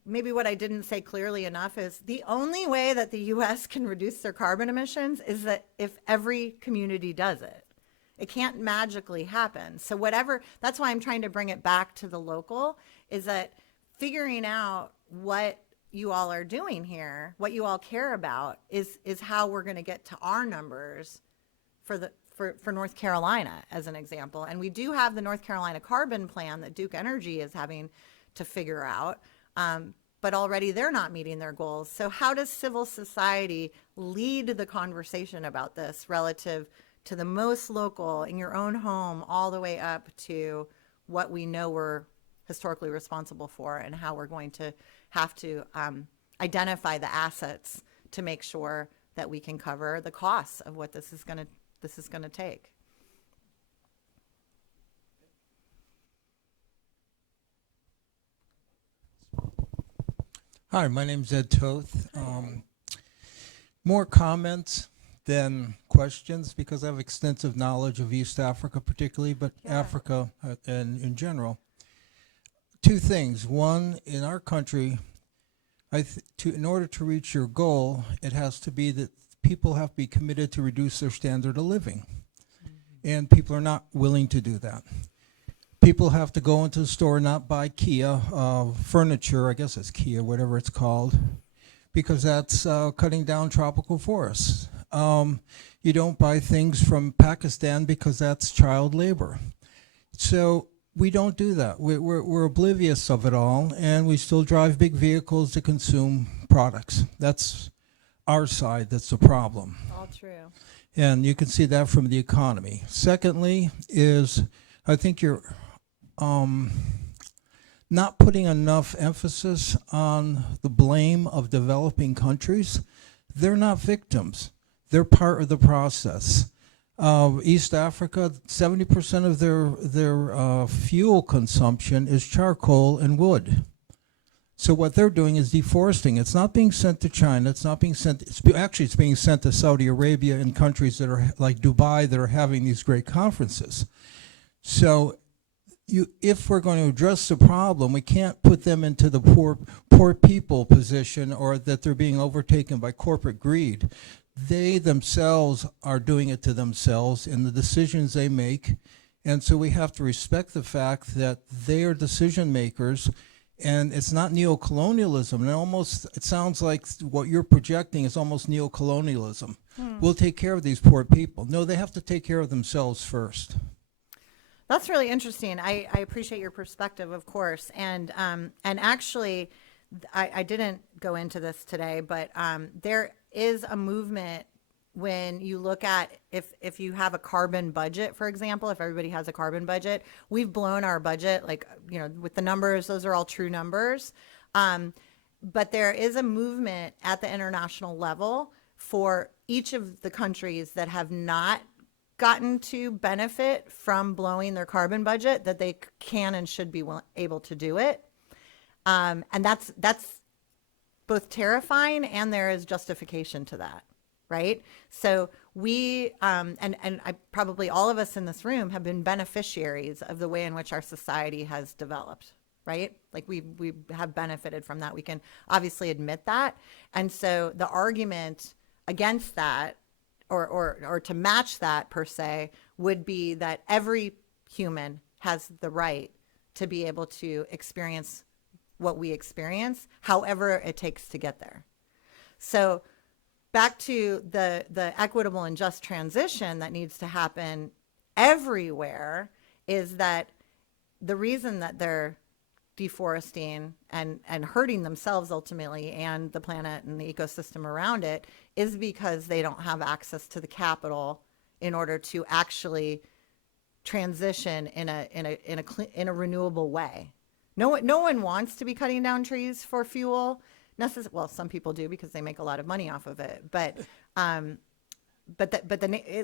maybe what I didn't say clearly enough is the only way that the U.S. can reduce their carbon emissions is that if every community does it. It can't magically happen. So that's why I'm trying to bring it back to the local, is that figuring out what you all are doing here, what you all care about, is how we're going to get to our numbers for North Carolina, as an example. And we do have the North Carolina carbon plan that Duke Energy is having to figure out, but already they're not meeting their goals. So how does civil society lead the conversation about this relative to the most local, in your own home, all the way up to what we know we're historically responsible for, and how we're going to have to identify the assets to make sure that we can cover the costs of what this is going to take. Hi, my name's Ed Toth. More comments than questions, because I have extensive knowledge of East Africa particularly, but Africa and in general. Two things. One, in our country, in order to reach your goal, it has to be that people have to be committed to reduce their standard of living. And people are not willing to do that. People have to go into the store and not buy Kia furniture, I guess it's Kia, whatever it's called, because that's cutting down tropical forests. You don't buy things from Pakistan because that's child labor. So we don't do that. We're oblivious of it all, and we still drive big vehicles to consume products. That's our side that's the problem. All true. And you can see that from the economy. Secondly is, I think you're not putting enough emphasis on the blame of developing countries. They're not victims. They're part of the process. East Africa, 70% of their fuel consumption is charcoal and wood. So what they're doing is deforesting. It's not being sent to China. It's not being sent. It's being sent to Saudi Arabia and countries that are like Dubai that are having these great conferences. So if we're going to address the problem, we can't put them into the poor people position, or that they're being overtaken by corporate greed. They themselves are doing it to themselves in the decisions they make. And so we have to respect the fact that they are decision makers, and it's not neocolonialism. And it sounds like what you're projecting is almost neocolonialism. We'll take care of these poor people. No, they have to take care of themselves first. That's really interesting. I appreciate your perspective, of course. And actually, I didn't go into this today, but there is a movement when you look at if you have a carbon budget, for example, if everybody has a carbon budget, we've blown our budget, like, with the numbers, those are all true numbers. But there is a movement at the international level for each of the countries that have not gotten to benefit from blowing their carbon budget, that they can and should be able to do it. And that's both terrifying, and there is justification to that, right? So we, and I probably all of us in this room have been beneficiaries of the way in which our society has developed, right? Like we have benefited from that. We can obviously admit that. And so the argument against that, or to match that per se, would be that every human has the right to be able to experience what we experience, however it takes to get there. So back to the equitable and just transition that needs to happen everywhere is that the reason that they're deforesting and hurting themselves ultimately and the planet and the ecosystem around it is because they don't have access to the capital in order to actually transition in a renewable way. No one wants to be cutting down trees for fuel. Well, some people do because they make a lot of money off of it. But at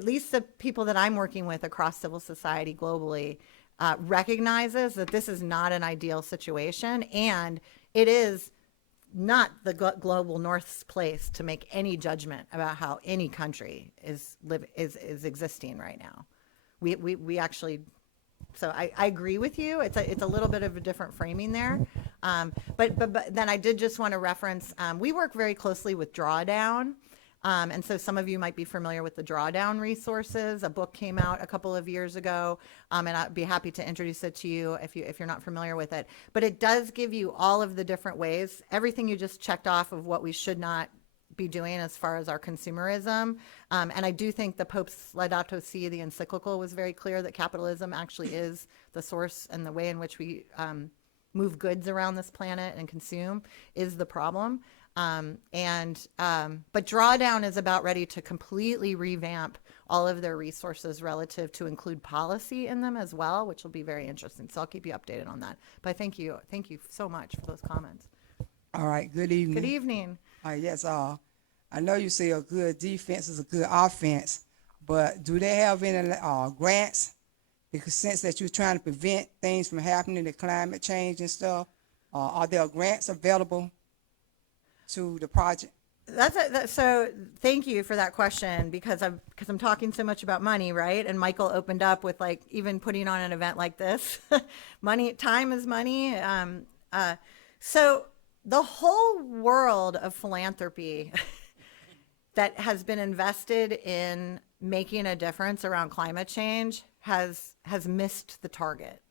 least the people that I'm working with across civil society globally recognizes that this is not an ideal situation, and it is not the global North's place to make any judgment about how any country is existing right now. We actually, so I agree with you. It's a little bit of a different framing there. But then I did just want to reference, we work very closely with Drawdown. And so some of you might be familiar with the Drawdown resources. A book came out a couple of years ago, and I'd be happy to introduce it to you if you're not familiar with it. But it does give you all of the different ways, everything you just checked off of what we should not be doing as far as our consumerism. And I do think the Pope's Laudato Si, the encyclical, was very clear that capitalism actually is the source, and the way in which we move goods around this planet and consume is the problem. But Drawdown is about ready to completely revamp all of their resources relative to include policy in them as well, which will be very interesting. So I'll keep you updated on that. But thank you so much for those comments. All right, good evening. Good evening. All right, yes, I know you say a good defense is a good offense, but do they have any grants? Because since that you're trying to prevent things from happening, the climate change and stuff, are there grants available to the project? So thank you for that question, because I'm talking so much about money, right? And Michael opened up with like even putting on an event like this. Time is money. So the whole world of philanthropy that has been invested in making a difference around climate change has missed the target.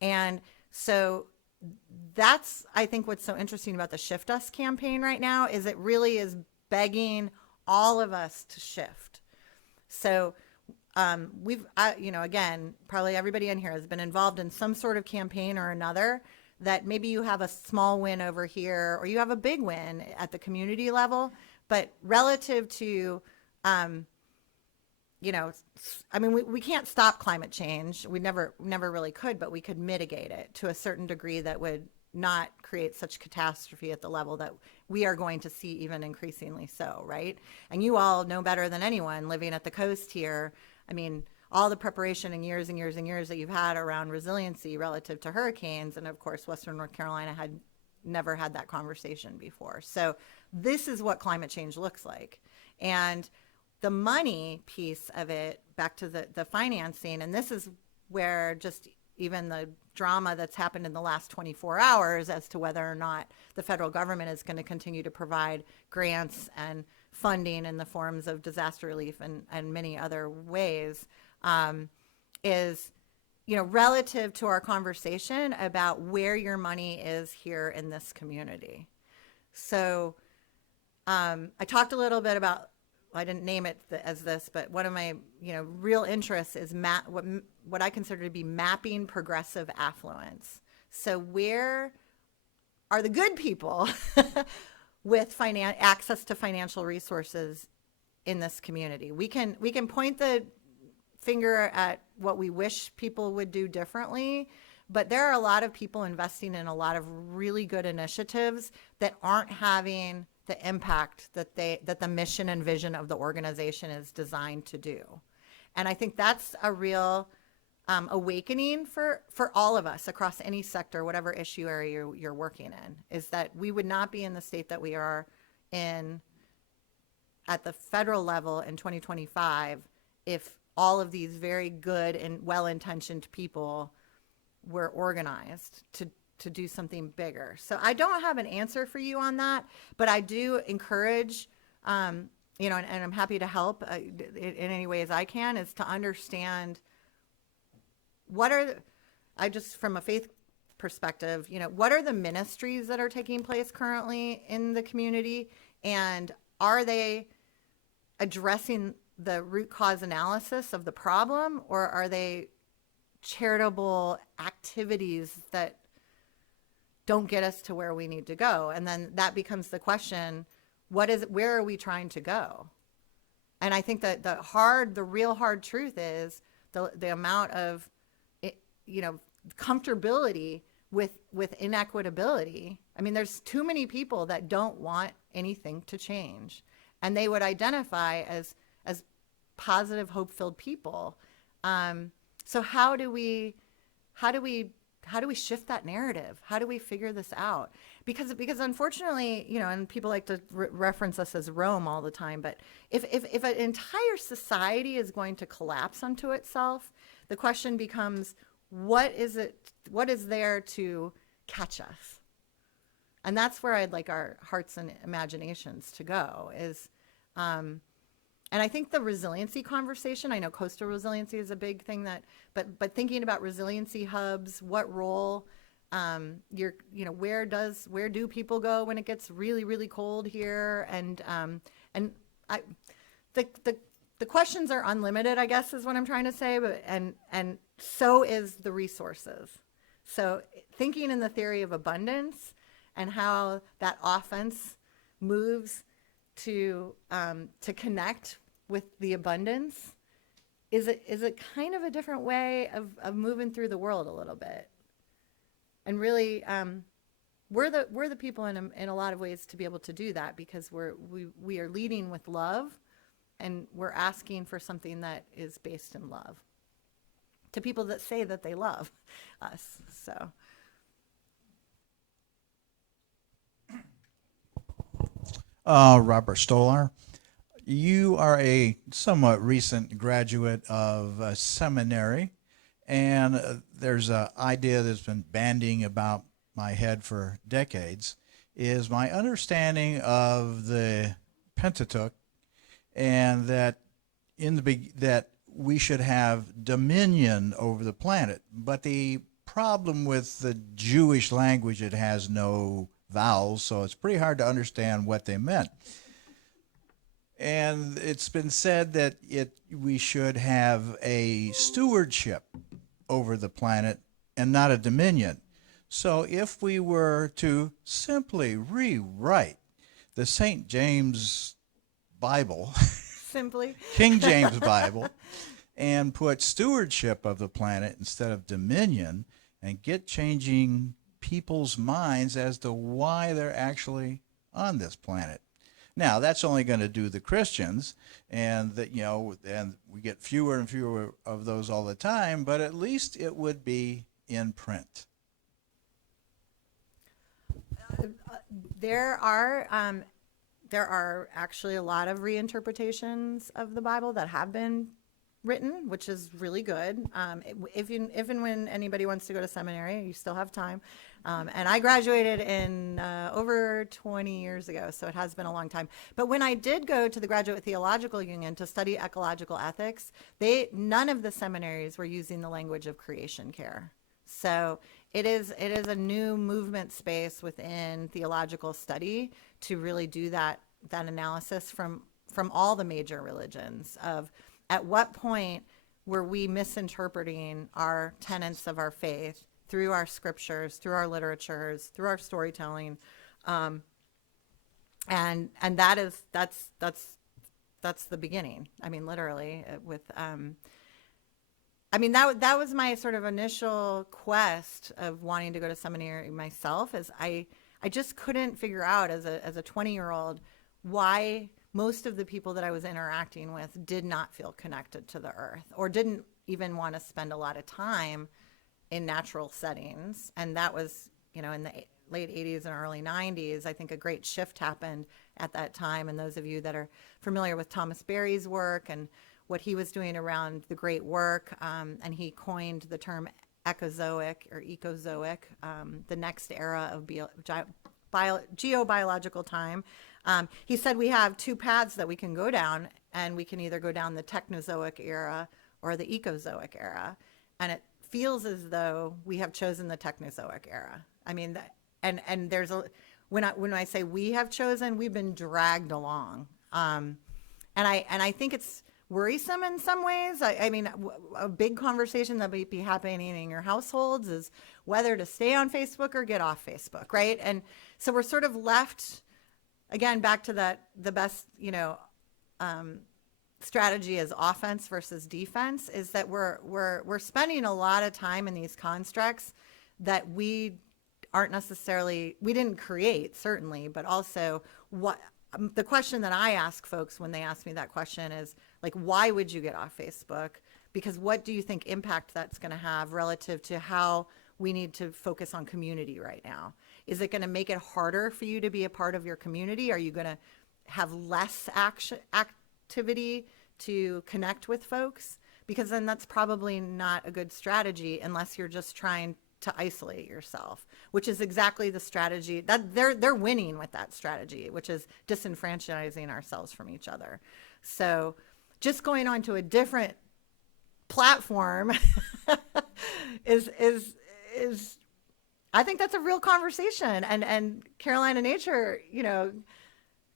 And so that's, I think, what's so interesting about the Shift Us campaign right now is it really is begging all of us to shift. So again, probably everybody in here has been involved in some sort of campaign or another, that maybe you have a small win over here or you have a big win at the community level, but relative to, we can't stop climate change. We never really could, but we could mitigate it to a certain degree that would not create such catastrophe at the level that we are going to see, even increasingly so, right? And you all know better than anyone living at the coast here. I mean, all the preparation and years and years and years that you've had around resiliency relative to hurricanes. And of course, Western North Carolina had never had that conversation before. So this is what climate change looks like. And the money piece of it, back to the financing, and this is where just even the drama that's happened in the last 24 hours as to whether or not the federal government is going to continue to provide grants and funding in the forms of disaster relief and many other ways, is, relative to our conversation about where your money is here in this community. So I talked a little bit about, I didn't name it as this, but one of my real interests is what I consider to be mapping progressive affluence. So where are the good people with access to financial resources in this community? We can point the finger at what we wish people would do differently, but there are a lot of people investing in a lot of really good initiatives that aren't having the impact that the mission and vision of the organization is designed to do. And I think that's a real awakening for all of us across any sector, whatever issue area you're working in, is that we would not be in the state that we are in at the federal level in 2025 if all of these very good and well-intentioned people were organized to do something bigger. So I don't have an answer for you on that, but I do encourage, and I'm happy to help in any way as I can, is to understand from a faith perspective, what are the ministries that are taking place currently in the community, and are they addressing the root cause analysis of the problem, or are they charitable activities that don't get us to where we need to go? And then that becomes the question, where are we trying to go? And I think that the real hard truth is the amount of, comfortability with inequitability. I mean, there's too many people that don't want anything to change, and they would identify as positive, hope-filled people. So how do we shift that narrative? How do we figure this out? Because unfortunately, and people like to reference us as Rome all the time, but if an entire society is going to collapse onto itself, the question becomes, what is there to catch us? And that's where I'd like our hearts and imaginations to go is, and I think the resiliency conversation, I know coastal resiliency is a big thing but thinking about resiliency hubs, what role, where do people go when it gets really, really cold here? And the questions are unlimited, I guess is what I'm trying to say, but, and so is the resources. So thinking in the theory of abundance and how that offense moves to connect with the abundance is it kind of a different way of moving through the world a little bit. And really, we're the people in a lot of ways to be able to do that, because we are leading with love, and we're asking for something that is based in love to people that say that they love us. So. Robert Stolar, you are a somewhat recent graduate of a seminary, and there's an idea that's been bandying about my head for decades, is my understanding of the Pentateuch, and that that we should have dominion over the planet. But the problem with the Jewish language, it has no vowels, so it's pretty hard to understand what they meant. And it's been said that we should have a stewardship over the planet and not a dominion. So if we were to simply rewrite the St. James Bible, Simply. King James Bible, and put stewardship of the planet instead of dominion, and get changing people's minds as to why they're actually on this planet. Now, that's only going to do the Christians, and that, and we get fewer and fewer of those all the time, but at least it would be in print. There are actually a lot of reinterpretations of the Bible that have been written, which is really good. If and when anybody wants to go to seminary, you still have time. And I graduated in over 20 years ago, so it has been a long time. But when I did go to the Graduate Theological Union to study ecological ethics, none of the seminaries were using the language of creation care. So it is a new movement space within theological study to really do that analysis from all the major religions of at what point were we misinterpreting our tenets of our faith through our scriptures, through our literatures, through our storytelling, and that's the beginning. I mean, literally, with that was my sort of initial quest of wanting to go to seminary myself. Is I just couldn't figure out as a 20-year-old why most of the people that I was interacting with did not feel connected to the earth, or didn't even want to spend a lot of time in natural settings. And that was, in the late 80s and early 90s, I think a great shift happened at that time. And those of you that are familiar with Thomas Berry's work and what he was doing around the great work, and he coined the term ecozoic or ecozoic, the next era of geobiological time. He said we have two paths that we can go down, and we can either go down the Technozoic era or the Ecozoic era. And it feels as though we have chosen the Technozoic era. I mean, and there's when I say we have chosen, we've been dragged along. And I think it's worrisome in some ways. I mean, a big conversation that might be happening in your households is whether to stay on Facebook or get off Facebook, right? And so we're sort of left, again, back to that, the best, strategy is offense versus defense, is that we're spending a lot of time in these constructs that we didn't create, certainly, but also the question that I ask folks when they ask me that question is, like, why would you get off Facebook? Because what do you think impact that's going to have relative to how we need to focus on community right now? Is it going to make it harder for you to be a part of your community? Are you going to have less activity to connect with folks? Because then that's probably not a good strategy unless you're just trying to isolate yourself, which is exactly the strategy that they're winning with that strategy, which is disenfranchising ourselves from each other. So just going on to a different platform is I think that's a real conversation, and Carolina Nature,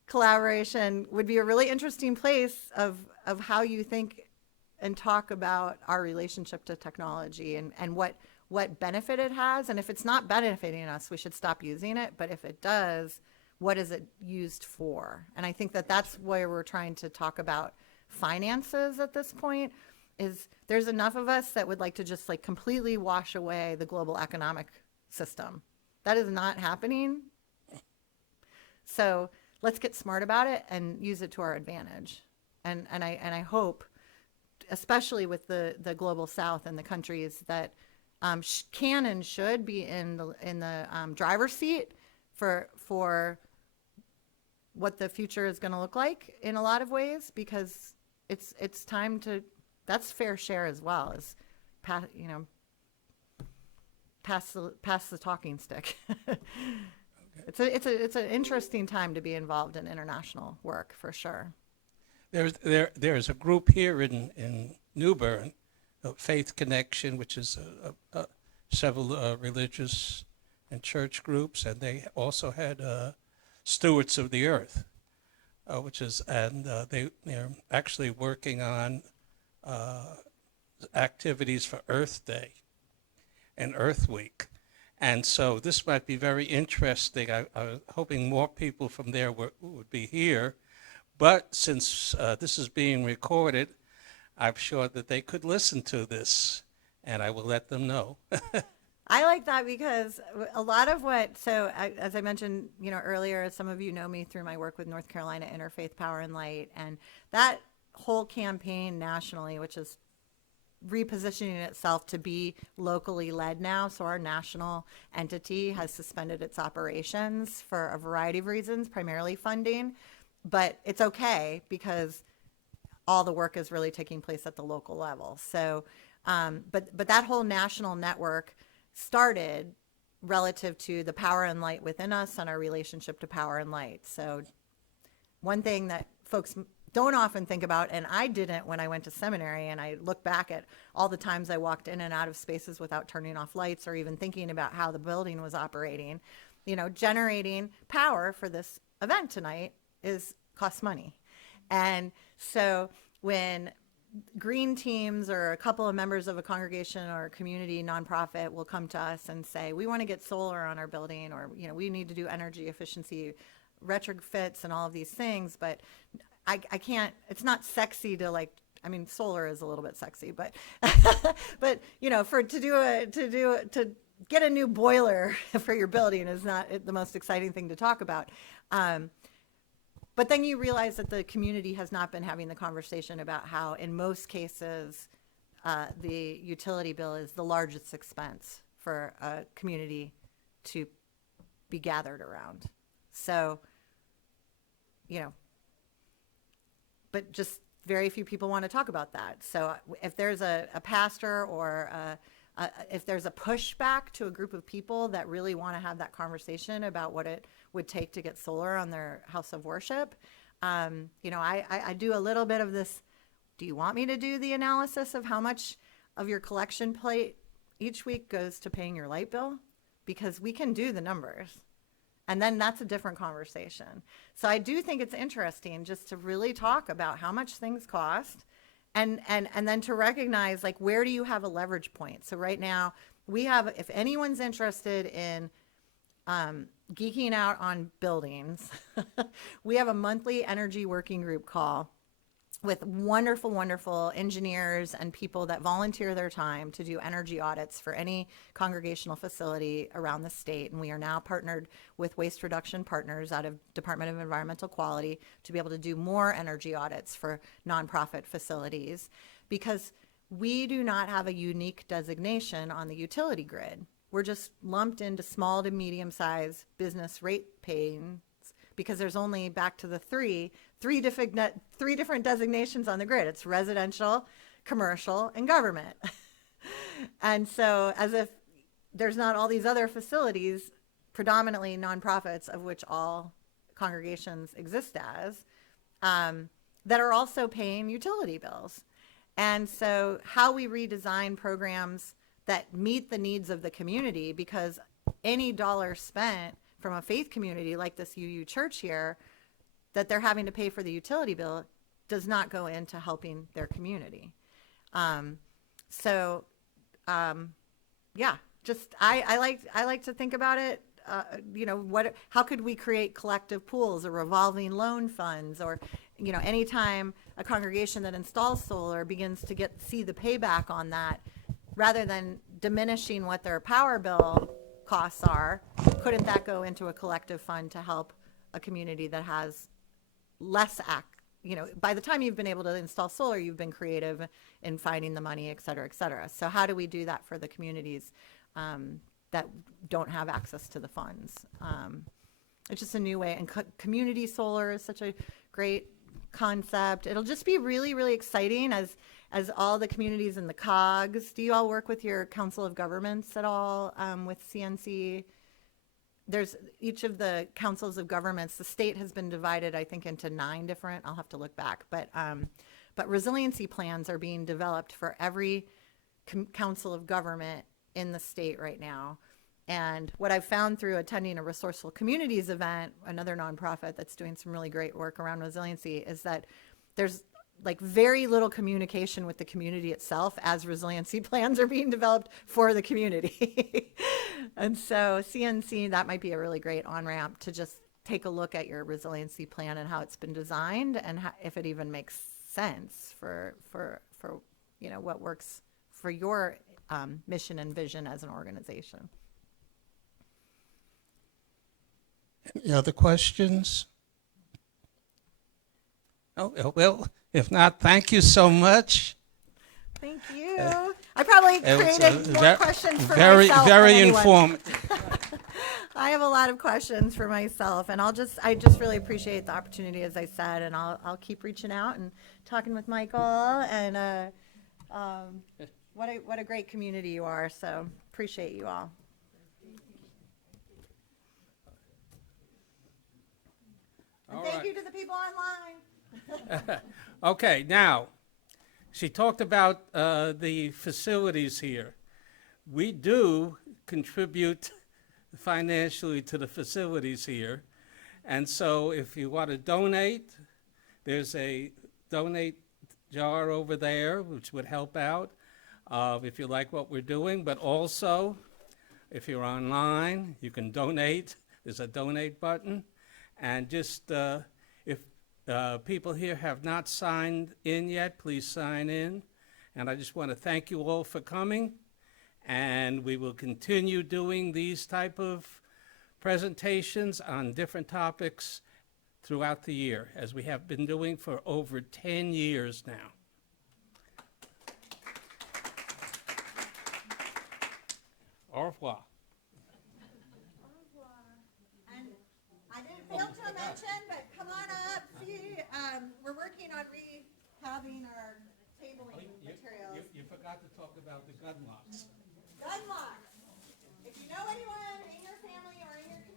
collaboration would be a really interesting place of how you think and talk about our relationship to technology and what benefit it has. And if it's not benefiting us, we should stop using it. But if it does, what is it used for? And I think that that's where we're trying to talk about finances at this point, is there's enough of us that would like to just like completely wash away the global economic system. That is not happening. So let's get smart about it and use it to our advantage. And I hope, especially with the global South and the countries that can and should be in the driver's seat for what the future is going to look like in a lot of ways, because it's time to, that's fair share as well, as pass the talking stick. It's an interesting time to be involved in international work, for sure. There's a group here in New Bern, Faith Connection, which is several religious and church groups, and they also had Stewards of the Earth, they're actually working on activities for Earth Day and Earth Week. And so this might be very interesting. I was hoping more people from there would be here. But since this is being recorded, I'm sure that they could listen to this, and I will let them know. I like that because a lot of as I mentioned, earlier, some of you know me through my work with North Carolina Interfaith Power and Light, and that whole campaign nationally, which is repositioning itself to be locally led now. So our national entity has suspended its operations for a variety of reasons, primarily funding, but it's okay because all the work is really taking place at the local level. So, but that whole national network started relative to the power and light within us and our relationship to power and light. So one thing that folks don't often think about, and I didn't when I went to seminary, and I look back at all the times I walked in and out of spaces without turning off lights or even thinking about how the building was operating, generating power for this event tonight costs money. And so when green teams or a couple of members of a congregation or a community nonprofit will come to us and say, we want to get solar on our building, or we need to do energy efficiency retrofits and all of these things, but I can't, it's not sexy to solar is a little bit sexy, but but to get a new boiler for your building is not the most exciting thing to talk about. But then you realize that the community has not been having the conversation about how, in most cases, the utility bill is the largest expense for a community to be gathered around. So, but just very few people want to talk about that. So if there's a pastor or if there's a pushback to a group of people that really want to have that conversation about what it would take to get solar on their house of worship, I do a little bit of this. Do you want me to do the analysis of how much of your collection plate each week goes to paying your light bill? Because we can do the numbers. And then that's a different conversation. So I do think it's interesting just to really talk about how much things cost and then to recognize, like, where do you have a leverage point? So right now we have, if anyone's interested in geeking out on buildings, we have a monthly energy working group call with wonderful, wonderful engineers and people that volunteer their time to do energy audits for any congregational facility around the state. And we are now partnered with Waste Reduction Partners out of Department of Environmental Quality to be able to do more energy audits for nonprofit facilities, because we do not have a unique designation on the utility grid. We're just lumped into small to medium-sized business rate paying, because there's only, back to the three different designations on the grid. It's residential, commercial, and government. And so, as if there's not all these other facilities, predominantly nonprofits, of which all congregations exist as, that are also paying utility bills. And so how we redesign programs that meet the needs of the community, because any dollar spent from a faith community like this UU church here that they're having to pay for the utility bill does not go into helping their community. Yeah, just I like to think about it. How could we create collective pools or revolving loan funds, or anytime a congregation that installs solar begins to see the payback on that, rather than diminishing what their power bill costs are, couldn't that go into a collective fund to help a community that has less by the time you've been able to install solar, you've been creative in finding the money, et cetera, et cetera. So how do we do that for the communities that don't have access to the funds? It's just a new way. And community solar is such a great concept. It'll just be really, really exciting as all the communities and the COGs. Do you all work with your Council of Governments at all with CNC? There's each of the councils of governments. The state has been divided, I think, into 9 different. I'll have to look back, but resiliency plans are being developed for every council of government in the state right now. And what I've found through attending a Resourceful Communities event, another nonprofit that's doing some really great work around resiliency, is that there's like very little communication with the community itself as resiliency plans are being developed for the community. And so CNC, that might be a really great on-ramp to just take a look at your resiliency plan and how it's been designed, and if it even makes sense for what works for your mission and vision as an organization. Any other questions? Oh, well, if not, thank you so much. Thank you. I probably created more questions for myself Very than anyone. informative. I have a lot of questions for myself, and I just really appreciate the opportunity, as I said, and I'll keep reaching out and talking with Michael, and what a great community you are. So appreciate you all. And thank you to the people online. Okay, now, she talked about the facilities here. We do contribute financially to the facilities here. And so if you want to donate, there's a donate jar over there, which would help out if you like what we're doing. But also, if you're online, you can donate. There's a donate button. And just if people here have not signed in yet, please sign in. And I just want to thank you all for coming. And we will continue doing these type of presentations on different topics throughout the year, as we have been doing for over 10 years now. Au revoir. And I didn't fail to mention, but come on up, see, we're working on rehabbing our tabling materials. You forgot to talk about the gun locks. Gun locks. If you know anyone in your family or in your community